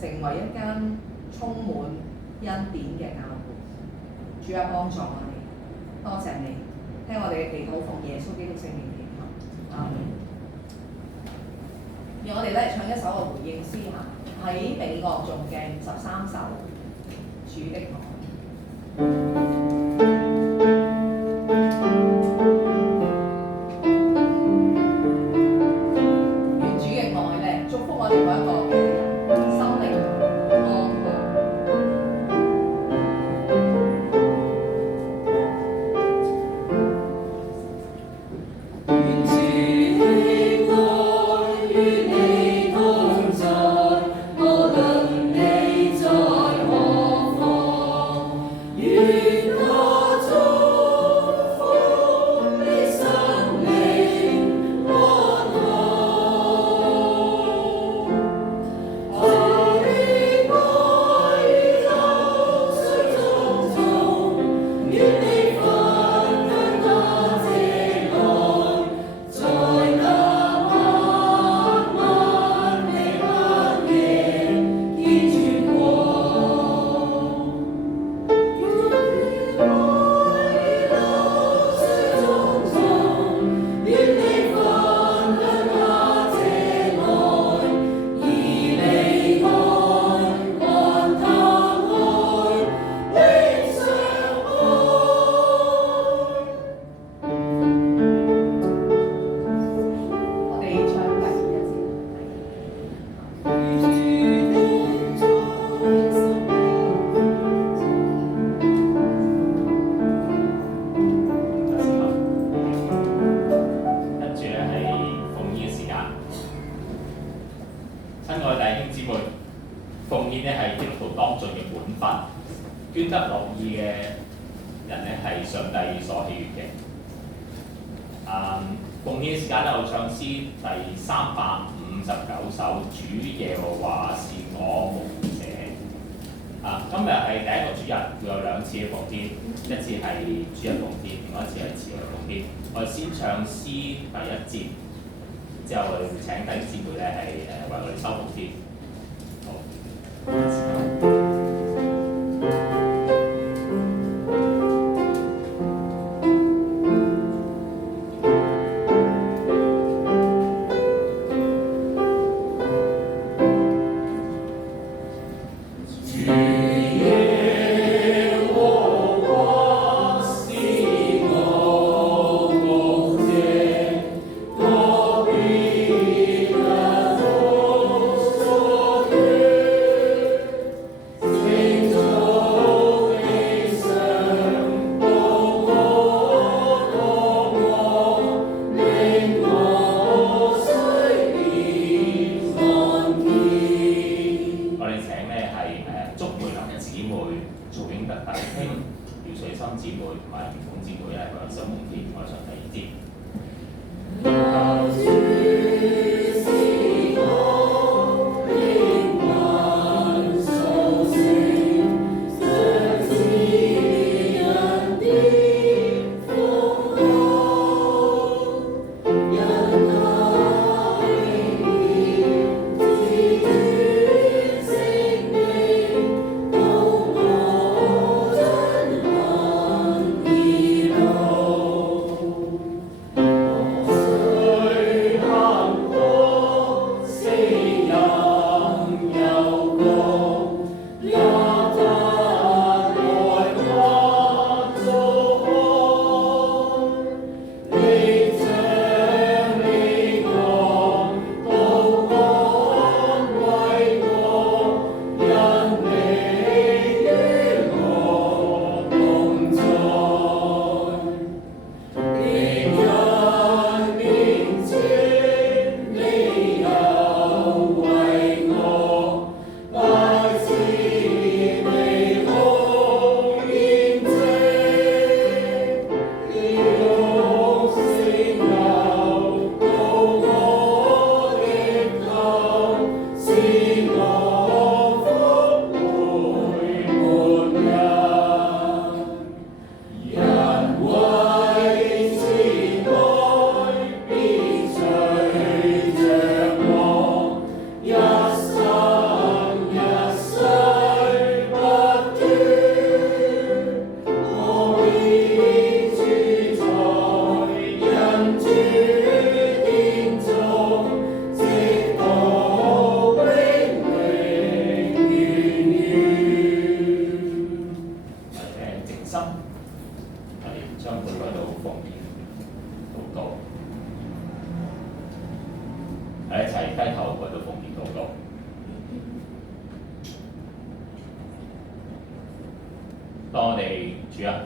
成為一間充滿恩典嘅教會。主啊，幫助我哋，多謝你聽我哋嘅祈禱，奉耶穌基督聖名祈求，阿門。讓我哋咧唱一首嘅回應詩嚇，喺美樂頌嘅13首《主的愛》。願主嘅愛咧祝福我哋每一個嘅人心靈安康。願主的愛與你同在，無論你在何方。所喜悅嘅。奉獻時間咧，我唱詩第359首《主耶和華是我牧者》。今日係第一個主日，會有2次嘅奉獻，一次係主日奉獻，另外一次係慈愛奉獻。我哋先唱詩第1節，之後我哋會請弟兄姊妹咧係為我哋收奉獻。好。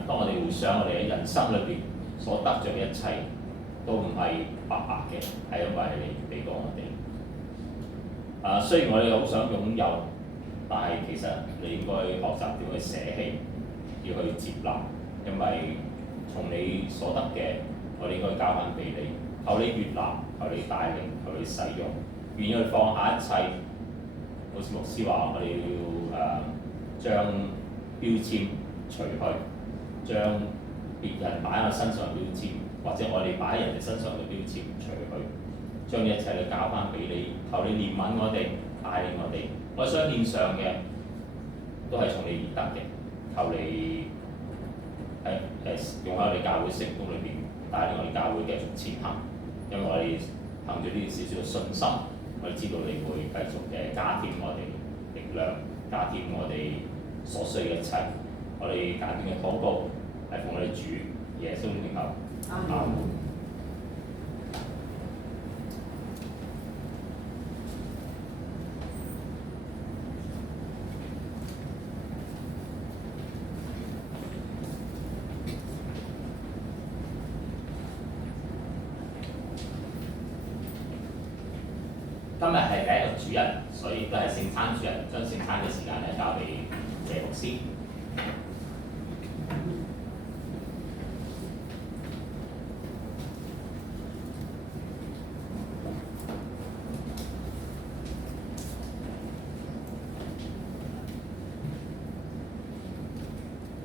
當我哋回想我哋喺人生裏邊所得着嘅一切，都唔係白白嘅，係因為你俾過我哋。雖然我哋好想擁有，但係其實你應該學習點去捨棄，要去接納，因為從你所得嘅，我哋應該交翻俾你。求你悅納，求你帶領，求你使用，願意去放下一切。好似牧師話，我哋要將標籤除去，將別人擺喺我身上嘅標籤，或者我哋擺喺人哋身上嘅標籤除去，將一切都交翻俾你。求你憐憫我哋，帶領我哋。我想獻上嘅都係從你而得嘅，求你用喺我哋教會成功裏邊帶領我哋教會繼續前行。因為我哋憑住呢啲少少嘅信心，我哋知道你會繼續嘅加添我哋力量，加添我哋所需嘅一切。我哋簡短嘅禱告係奉我哋主耶穌嘅名求。阿門。今日係第一個主日，所以都係聖餐主日，將聖餐嘅時間咧交俾謝牧師。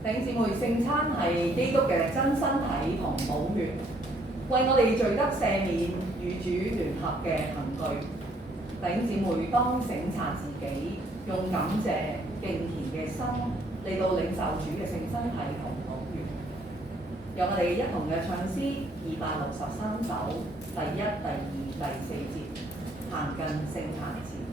弟兄姊妹，聖餐係基督嘅真身體同寶血，為我哋罪得赦免與主聯合嘅憑據。弟兄姊妹，當省察自己，用感謝敬虔嘅心嚟到領受主嘅聖身體同寶血。讓我哋一同嘅唱詩263首第1、第2、第4節，行近聖壇前。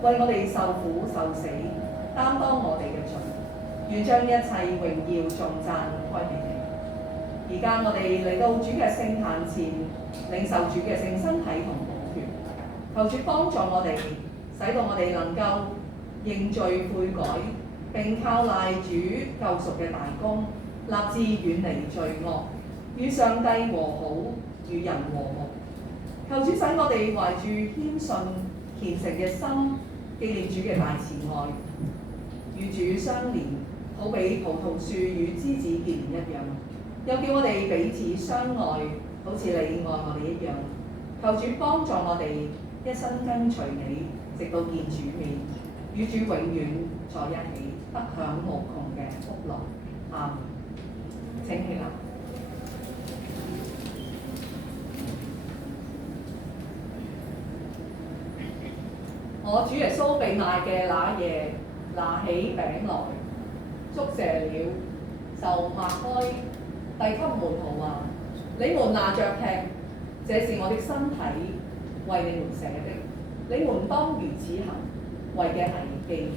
為我哋受苦受死，擔當我哋嘅罪，願將一切榮耀頌讚歸俾你。而家我哋嚟到主嘅聖壇前，領受主嘅聖身體同寶血，求主幫助我哋，使到我哋能夠認罪悔改，並靠賴主救贖嘅大功，立志遠離罪惡，與上帝和好，與人和睦。求主使我哋懷住謙遜虔誠嘅心，紀念主嘅大慈愛，與主相連，好比葡萄樹與枝子結連一樣。又叫我哋彼此相愛，好似你愛我哋一樣。求主幫助我哋一生跟隨你，直到見主面，與主永遠在一起，得享無窮嘅福樂。阿們。請起立。我主耶穌被賣嘅那夜，拿起餅來，祝謝了，就擘開，遞給門徒話：你們拿着吃，這是我的身體，為你們捨的，你們當如此行，為嘅係紀念。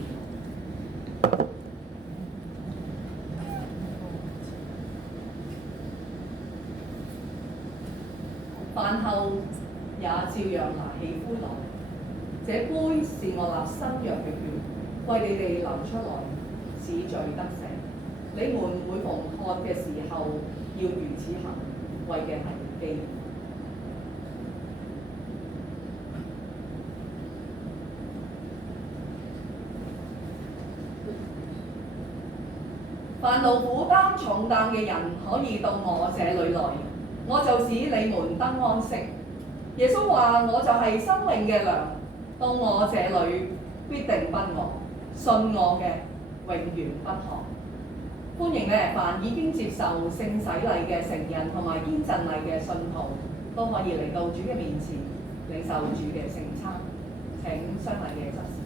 飯後也照樣拿起杯來。這杯是我立新約嘅血，為你哋流出來，使罪得赦。你們每逢喝嘅時候，要如此行，為嘅係紀念。凡勞苦擔重擔嘅人，可以到我這裏來，我就使你們得安息。耶穌話：我就係生命嘅糧。到我這裏必定不餓，信我嘅永遠不渴。歡迎咧，凡已經接受聖洗禮嘅成人同埋堅振禮嘅信徒，都可以嚟到主嘅面前領受主嘅聖餐。請相禮嘅執事。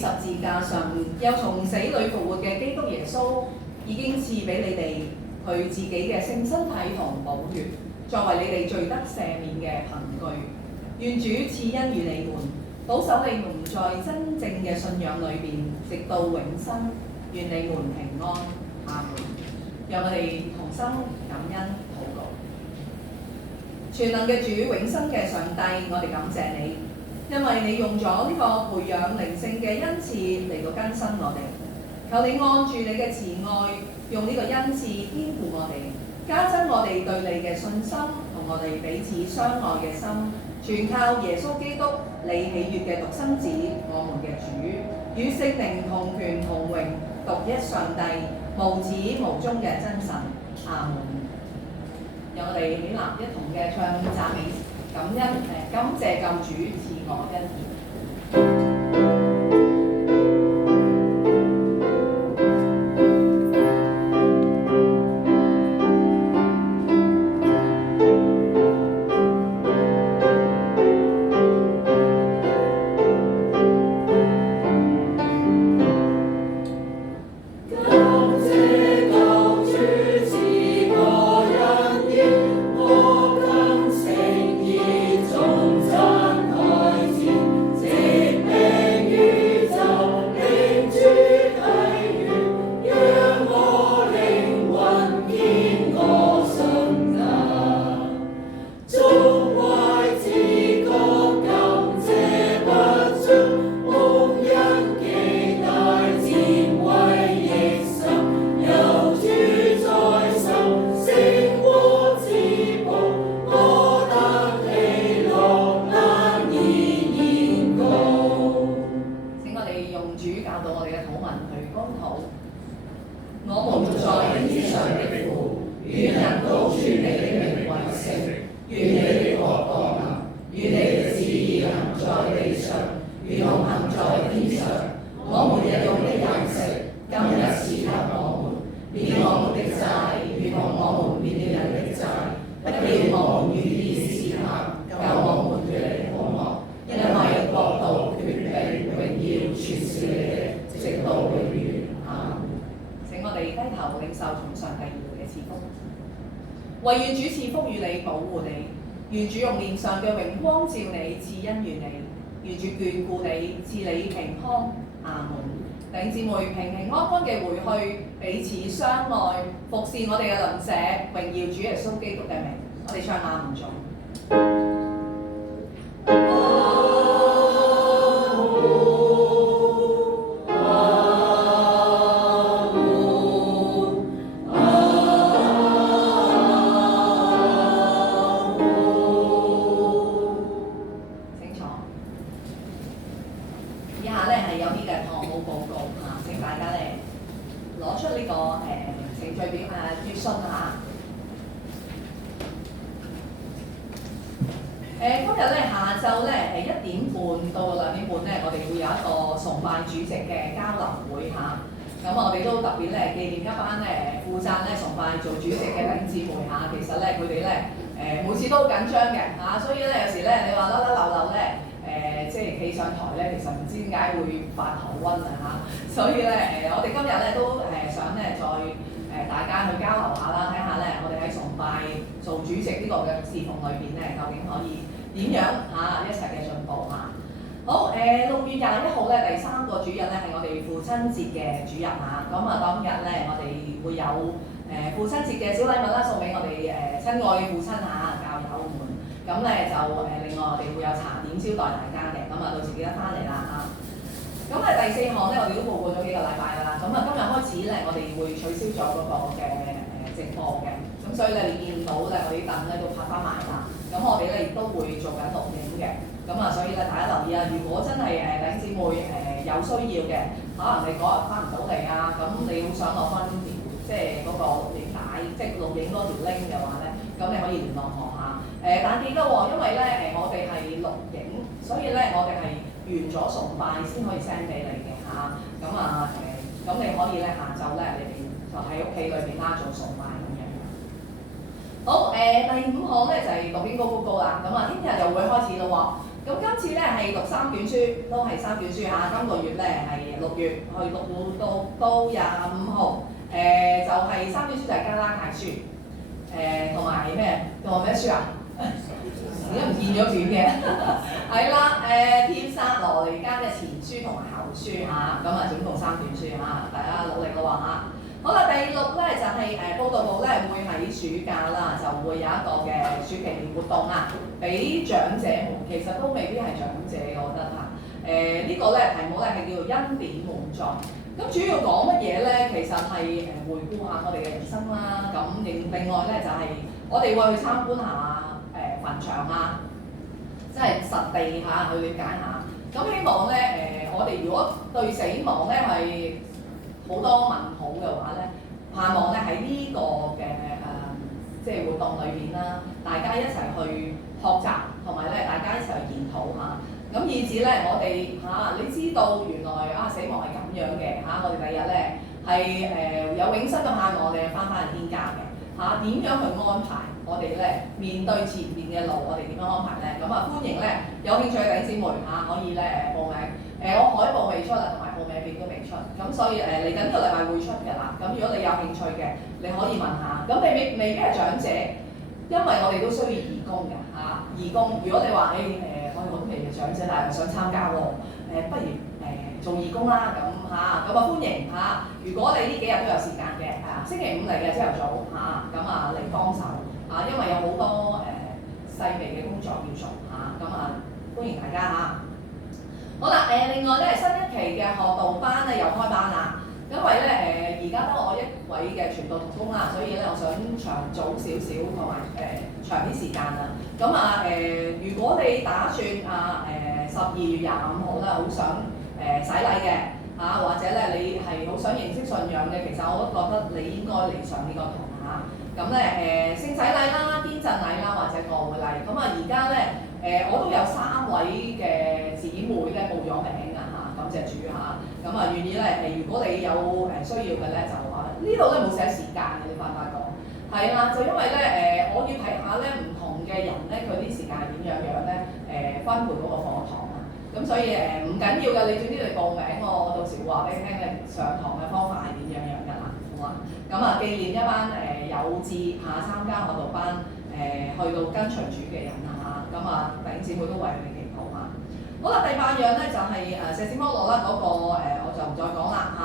十字架上面，又從死裏復活嘅基督耶穌，已經賜俾你哋佢自己嘅聖身體同寶血，作為你哋罪得赦免嘅憑據。願主賜恩與你們，保守你們在真正嘅信仰裏邊，直到永生。願你們平安。阿門。讓我哋同心感恩禱告。全能嘅主，永生嘅上帝，我哋感謝你。因為你用咗呢個培養靈性嘅恩賜嚟到更新我哋，求你按住你嘅慈愛，用呢個恩賜堅固我哋，加增我哋對你嘅信心同我哋彼此相愛嘅心，全靠耶穌基督你喜悅嘅獨生子，我們嘅主，與聖靈同權同榮，獨一上帝，無始無終嘅真神。阿門。讓我哋起立一同嘅唱讚美感恩感謝救主賜我恩典。我更誠意忠真愛前，直命於上的父，願人都尊你的名為聖，願你的國降臨，願你的旨意行在地上，如同行在天上。我們日用的飲食，今日賜給我們，免我們的債，如同我們免了人的債，不叫我們遇見試探，救我們脫離惡惡。因為國度、權柄、榮耀，全是你的，直到永遠。阿們。請我哋低頭領受從上帝而來嘅賜福。惟願主賜福與你，保護你；願主用臉上嘅榮光照你，賜恩於你；願主眷顧你，賜你平安。阿門。弟兄姊妹平平安安嘅回去，彼此相愛，服侍我哋嘅鄰舍，榮耀主耶穌基督嘅名。我哋唱阿門頌。今日咧下晝咧1點半到2點半咧，我哋會有一個崇拜主席嘅交流會嚇。咁我哋都特別咧紀念一班咧負責咧崇拜做主席嘅弟兄姊妹嚇。其實咧佢哋咧每次都好緊張嘅嚇，所以咧有時咧你話甩甩漏漏咧即係企上台咧，其實唔知點解會發頭暈啊嚇。所以咧我哋今日咧都想咧再大家去交流下啦，睇下咧我哋喺崇拜做主席呢個嘅侍奉裏邊咧，究竟可以點樣一齊嘅進步嚇。好6月21號咧，第3個主日咧係我哋父親節嘅主日嚇。咁當日咧我哋會有父親節嘅小禮物啦，送俾我哋親愛嘅父親教友們。咁咧就另外我哋會有茶點招待大家嘅。咁到時記得翻嚟啦嚇。咁第4項咧，我哋都報告咗幾個禮拜啦。咁今日開始咧，我哋會取消咗嗰個嘅直播嘅。咁所以咧，你見到咧，我哋啲凳咧都拍翻埋啦。咁我哋咧亦都會做緊錄影嘅。咁所以咧大家留意啊，如果真係弟兄姊妹有需要嘅，可能你嗰日翻唔到嚟啊，咁你好想攞翻條即係嗰個錄影帶，即係錄影嗰條 link 嘅話咧，咁你可以聯絡我嚇。但記得喎，因為咧我哋係錄影，所以咧我哋係完咗崇拜先可以 send 俾你嘅嚇。咁你可以咧下晝咧你哋就喺屋企裏邊啦做崇拜咁樣。好第5項咧就係讀經高啦。聽日又會開始咯喎。咁今次咧係讀3卷書，都係3卷書嚇。今個月咧係6月去讀到25號，就係3卷書就係加拉太書，同埋咩？同埋咩書啊？而家唔見咗卷嘅，係啦，帖撒羅尼迦嘅前書同埋後書嚇，總共3卷書嚇，大家努力咯喎嚇。好啦，第6咧就係報道部咧會喺暑假啦，就會有一個嘅暑期活動啦，俾長者們，其實都未必係長者，我覺得嚇。呢個咧題目咧係叫做恩典滿載。咁主要講乜嘢咧？其實係回顧下我哋嘅人生啦。咁另外咧就係我哋會去參觀下墳場啊，即係實地去了解下。咁希望咧我哋如果對死亡咧係好多問號嘅話咧，盼望咧喺呢個嘅即係活動裏邊啦，大家一齊去學習，同埋咧大家一齊去研討下。咁以至咧我哋你知道原來死亡係咁樣嘅我哋第日咧係有永生嘅盼望，我哋翻去天家嘅點樣去安排？我哋咧面對前面嘅路，我哋點樣安排咧？歡迎咧有興趣嘅弟兄姊妹可以咧報名。我海報未出啦，同埋報名表都未出，咁所以嚟緊呢個禮拜會出㗎啦。咁如果你有興趣嘅，你可以問下。咁未必係長者，因為我哋都需要義工嘅義工。如果你話我都未係長者，但係想參加喎，不如做義工啦咁歡迎如果你呢幾日都有時間嘅星期5嚟嘅朝頭早嚟幫手因為有好多細微嘅工作要做歡迎大家好啦，另外咧新一期嘅學道班咧又開班啦，因為咧而家得我一位嘅傳道同工啦，所以咧我想長早少少同埋長啲時間啦。如果你打算12月25號咧好想洗禮嘅或者咧你係好想認識信仰嘅，其實我都覺得你應該嚟上呢個堂嚇。咁咧聖洗禮啦、堅振禮啦或者個會禮，咁而家咧我都有3位嘅姊妹咧報咗名㗎嚇，感謝主嚇。咁願意咧如果你有需要嘅咧就呢度咧冇寫時間嘅，你發唔發覺？係啦，就因為咧我要睇下咧唔同嘅人咧佢啲時間係點樣咧分配嗰個課堂啊。咁所以唔緊要嘅，你總之嚟報名，我到時會話俾你聽你上堂嘅方法係點樣㗎啦，好啊。咁紀念一班有志參加學道班去到跟隨主嘅人啦嚇。咁弟兄姊妹都為佢哋祈禱嚇。好啦，第8樣咧就係石屎摩羅啦嗰個我就唔再講啦嚇。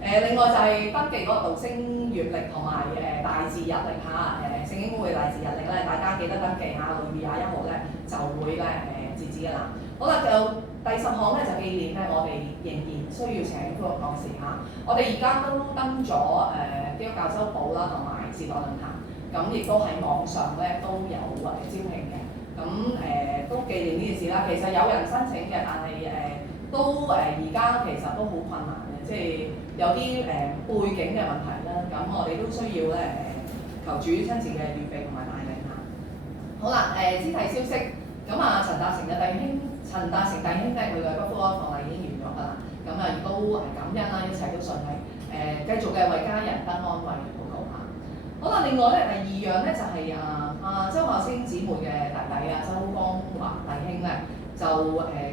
另外就係登記嗰個道星月曆同埋大字日曆嚇。聖經公會大字日曆咧，大家記得登記下，6月21號咧就會咧截止㗎啦。好啦，就第10項咧就紀念咧，我哋仍然需要請福音講師嚇。我哋而家都登咗基督教週報啦，同埋時代論壇，咁亦都喺網上咧都有招聘嘅。咁都紀念呢件事啦。其實有人申請嘅，但係都而家其實都好困難嘅，即係有啲背景嘅問題啦。咁我哋都需要咧求主親自嘅預備同埋帶領嚇。好啦，肢體消息，咁陳達成弟兄咧，佢嘅骨灰安放禮已經完咗㗎啦。咁亦都感恩啦，一切都順利。繼續嘅為家人得安慰禱告嚇。好啦，另外咧第2樣咧就係周孝星姊妹嘅弟弟周光華弟兄咧，就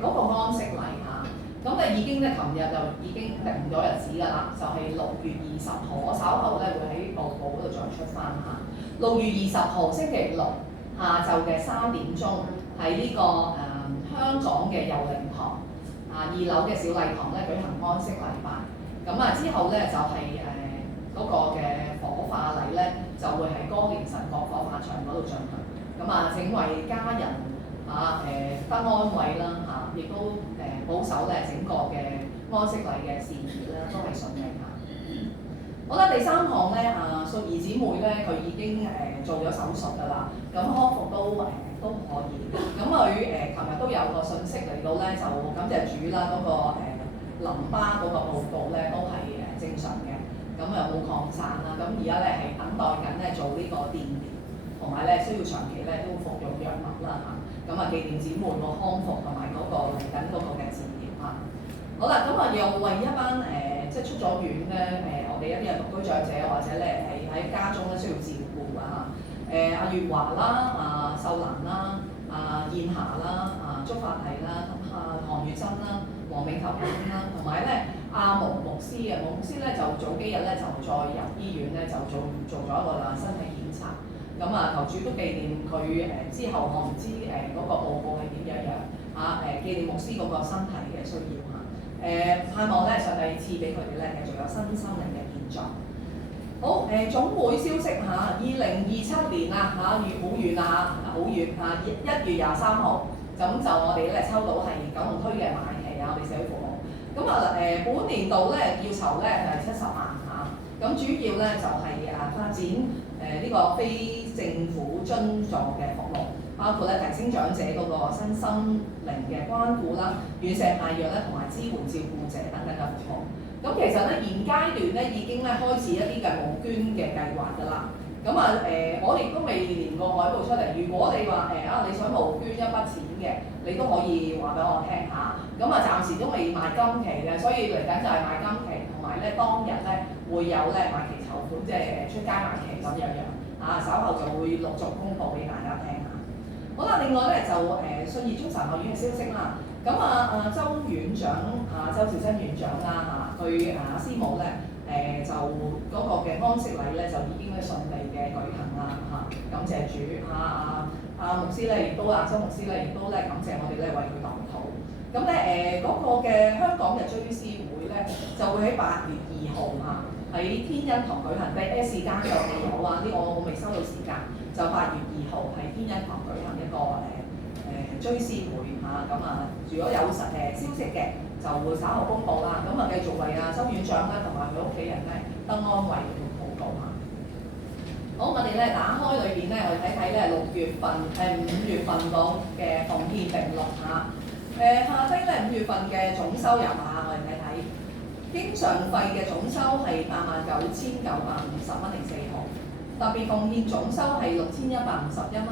嗰個安息禮嚇。咁已經咧，琴日就已經定咗日子㗎啦，就係6月20號。我稍後咧會喺報告嗰度再出翻嚇。6月20號星期六下晝嘅3點鐘喺呢個香港嘅佑寧堂2樓嘅小禮堂咧舉行安息禮拜。咁之後咧就係嗰個嘅火化禮咧就會喺歌連臣角火化場嗰度進行。咁請為家人得安慰啦嚇，亦都保守咧整個嘅安息禮嘅事宜咧都係順利嚇。好啦，第3項咧淑儀姊妹咧佢已經做咗手術㗎啦，咁康復都可以。咁佢琴日都有個信息嚟到咧，就感謝主啦，嗰個淋巴嗰個報告咧都係正常嘅，咁又冇擴散啦。咁而家咧係等待緊咧做呢個電療，同埋咧需要長期咧都服用藥物啦嚇。咁紀念姊妹個康復同埋嗰個嚟緊嗰個嘅治療嚇。好啦，咁又為一班即係出咗院咧我哋一啲獨居長者或者咧係喺家中咧需要照顧啊嚇。月華啦、秀蘭啦、燕霞啦、祝法麗啦、唐月珍啦、黃美頭啦，同埋咧毛牧師嘅牧師咧就早幾日咧就再入醫院咧就做咗一個身體檢查。咁求主都紀念佢之後，我唔知嗰個報告係點樣嚇紀念牧師嗰個身體嘅需要嚇。盼望咧上帝賜俾佢哋咧繼續有新心靈嘅建造。好總會消息嚇，2027年好遠好遠1月23號，咁就我哋咧抽到係九龍區嘅馬戲我哋社會服務。咁本年度咧要籌咧就係70萬嚇。咁主要咧就係發展呢個非政府津助嘅服務，包括咧提升長者嗰個身心靈嘅關顧啦、院舍派藥咧同埋支援照顧者等等嘅服務。咁其實咧現階段咧已經咧開始一啲嘅募捐嘅計劃㗎啦。咁我亦都未連個海報出嚟。如果你話你想募捐一筆錢嘅，你都可以話俾我聽下。咁暫時都未賣今期嘅，所以嚟緊就係賣今期，同埋咧當日咧會有咧賣期籌款，即係出街賣期咁樣稍後就會陸續公佈俾大家聽下。好啦，另外咧就信義中神學院嘅消息啦。咁周院長周兆珍院長啦佢師母咧就嗰個嘅安息禮咧就已經咧順利嘅舉行啦感謝主牧師咧亦都周牧師咧亦都咧感謝我哋咧為佢代禱。咁咧嗰個嘅香港嘅追思會咧就會喺8月2號喺天恩堂舉行。時間就未有呢個我未收到時間，就8月2號喺天恩堂舉行一個追思會如果有消息嘅就會稍後公佈啦。咁繼續為周院長咧同埋佢屋企人咧得安慰同禱告好，我哋咧打開裏邊咧，我哋睇睇咧5月份個嘅奉獻名錄下低咧5月份嘅總收入我哋睇睇。經常費嘅總收係89,950.04毫，特別奉獻總收係6,151蚊，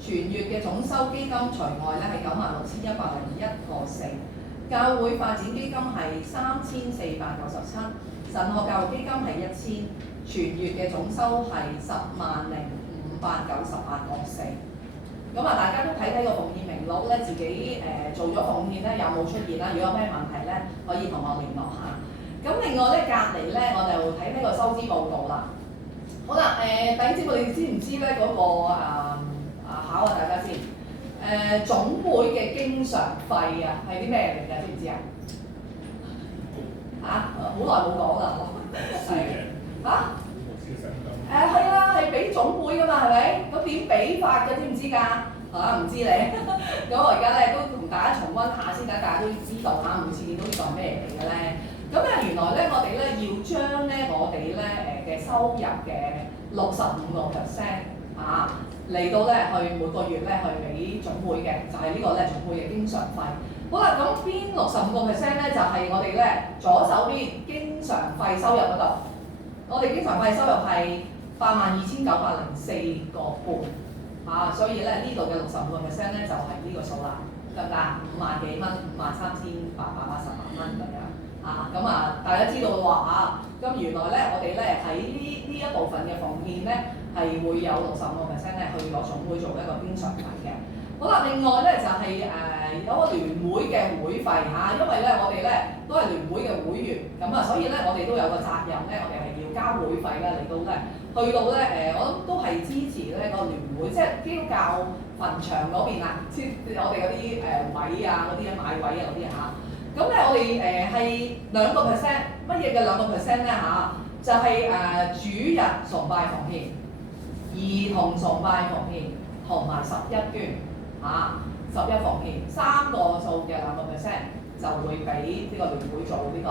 全月嘅總收基金除外咧係96,101.4，教會發展基金係3,497，神學教育基金係1,000，全月嘅總收係10,598.4。咁啊，大家都睇個奉獻名錄咧，自己做咗奉獻咧有冇出現啦？如果有咩問題咧，可以同我聯絡下。咁另外咧，隔離咧我就睇個收支報告啦。好啦，弟兄姊妹，你知唔知咧嗰個考下大家先？總會嘅經常費啊，係啲咩嚟㗎？知唔知啊？好耐冇講啦，係係啦，係俾總會㗎嘛，係咪？咁點俾法嘅？知唔知㗎？唔知你。咁我而家咧都同大家重溫下先，等大家都知道下，每次見到呢個係咩嚟嘅咧？咁咧原來咧我哋咧要將咧我哋咧嘅收入嘅65%嚟到咧去每個月咧去俾總會嘅，就係呢個咧總會嘅經常費。好啦，咁邊65%咧就係我哋咧左手邊經常費收入嗰度，我哋經常費收入係82,904.5所以咧呢度嘅65%咧就係呢個數啦，得唔得？5萬幾蚊，53,888蚊咁樣。咁大家知道嘅話咁原來咧我哋咧喺呢一部分嘅奉獻咧係會有65%咧去攞總會做一個經常費嘅。好啦，另外咧就係有個聯會嘅會費因為咧我哋咧都係聯會嘅會員，咁所以咧我哋都有個責任咧，我哋係要交會費咧嚟到咧去到咧我諗都係支持咧個聯會，即係基督教墳場嗰邊我哋嗰啲位嗰啲買位嗰啲咁咧我哋係2%，乜嘢嘅2%咧就係主日崇拜奉獻、兒童崇拜奉獻同埋11捐11奉獻3個數嘅2%就會俾呢個聯會做呢個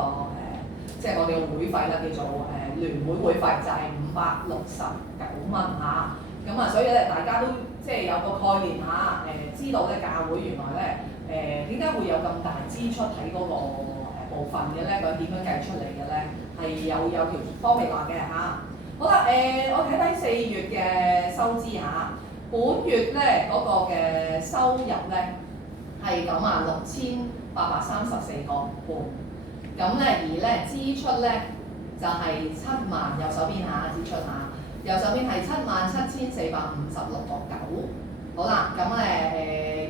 即係我哋嘅會費啦，叫做聯會會費就係569蚊咁所以咧大家都即係有個概念知道咧教會原來咧點解會有咁大支出喺嗰個部分嘅咧？佢點樣計出嚟嘅咧？係有條方面話嘅好啦，我睇睇4月嘅收支本月咧嗰個嘅收入咧係96,834.5，咁咧而咧支出咧就係7萬，右手邊支出右手邊係77,456.9。好啦，咁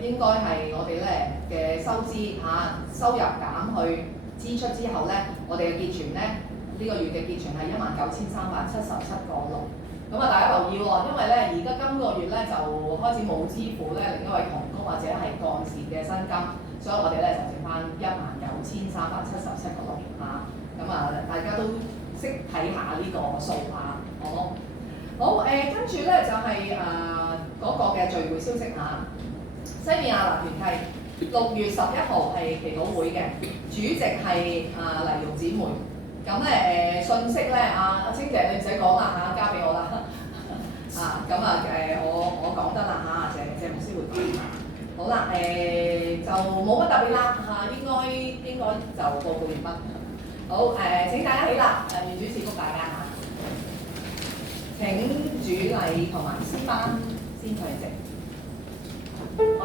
應該係我哋咧嘅收支收入減去支出之後咧，我哋嘅結存咧呢個月嘅結存係19,377.6。咁大家留意喎，因為咧而家今個月咧就開始冇支付咧另一位同工或者係幹事嘅薪金，所以我哋咧就剩翻19,377.6咁大家都識睇下呢個數好，跟住咧就係嗰個嘅聚會消息西面亞拿團契6月11號係祈禱會嘅，主席係黎玉姊妹。咁咧信息咧阿清姐你唔使講啦交俾我啦我講得啦謝牧師會講好啦就冇乜特別啦應該就報告完畢。好請大家起立，願主賜福大家請主禮同埋詩班先退席。我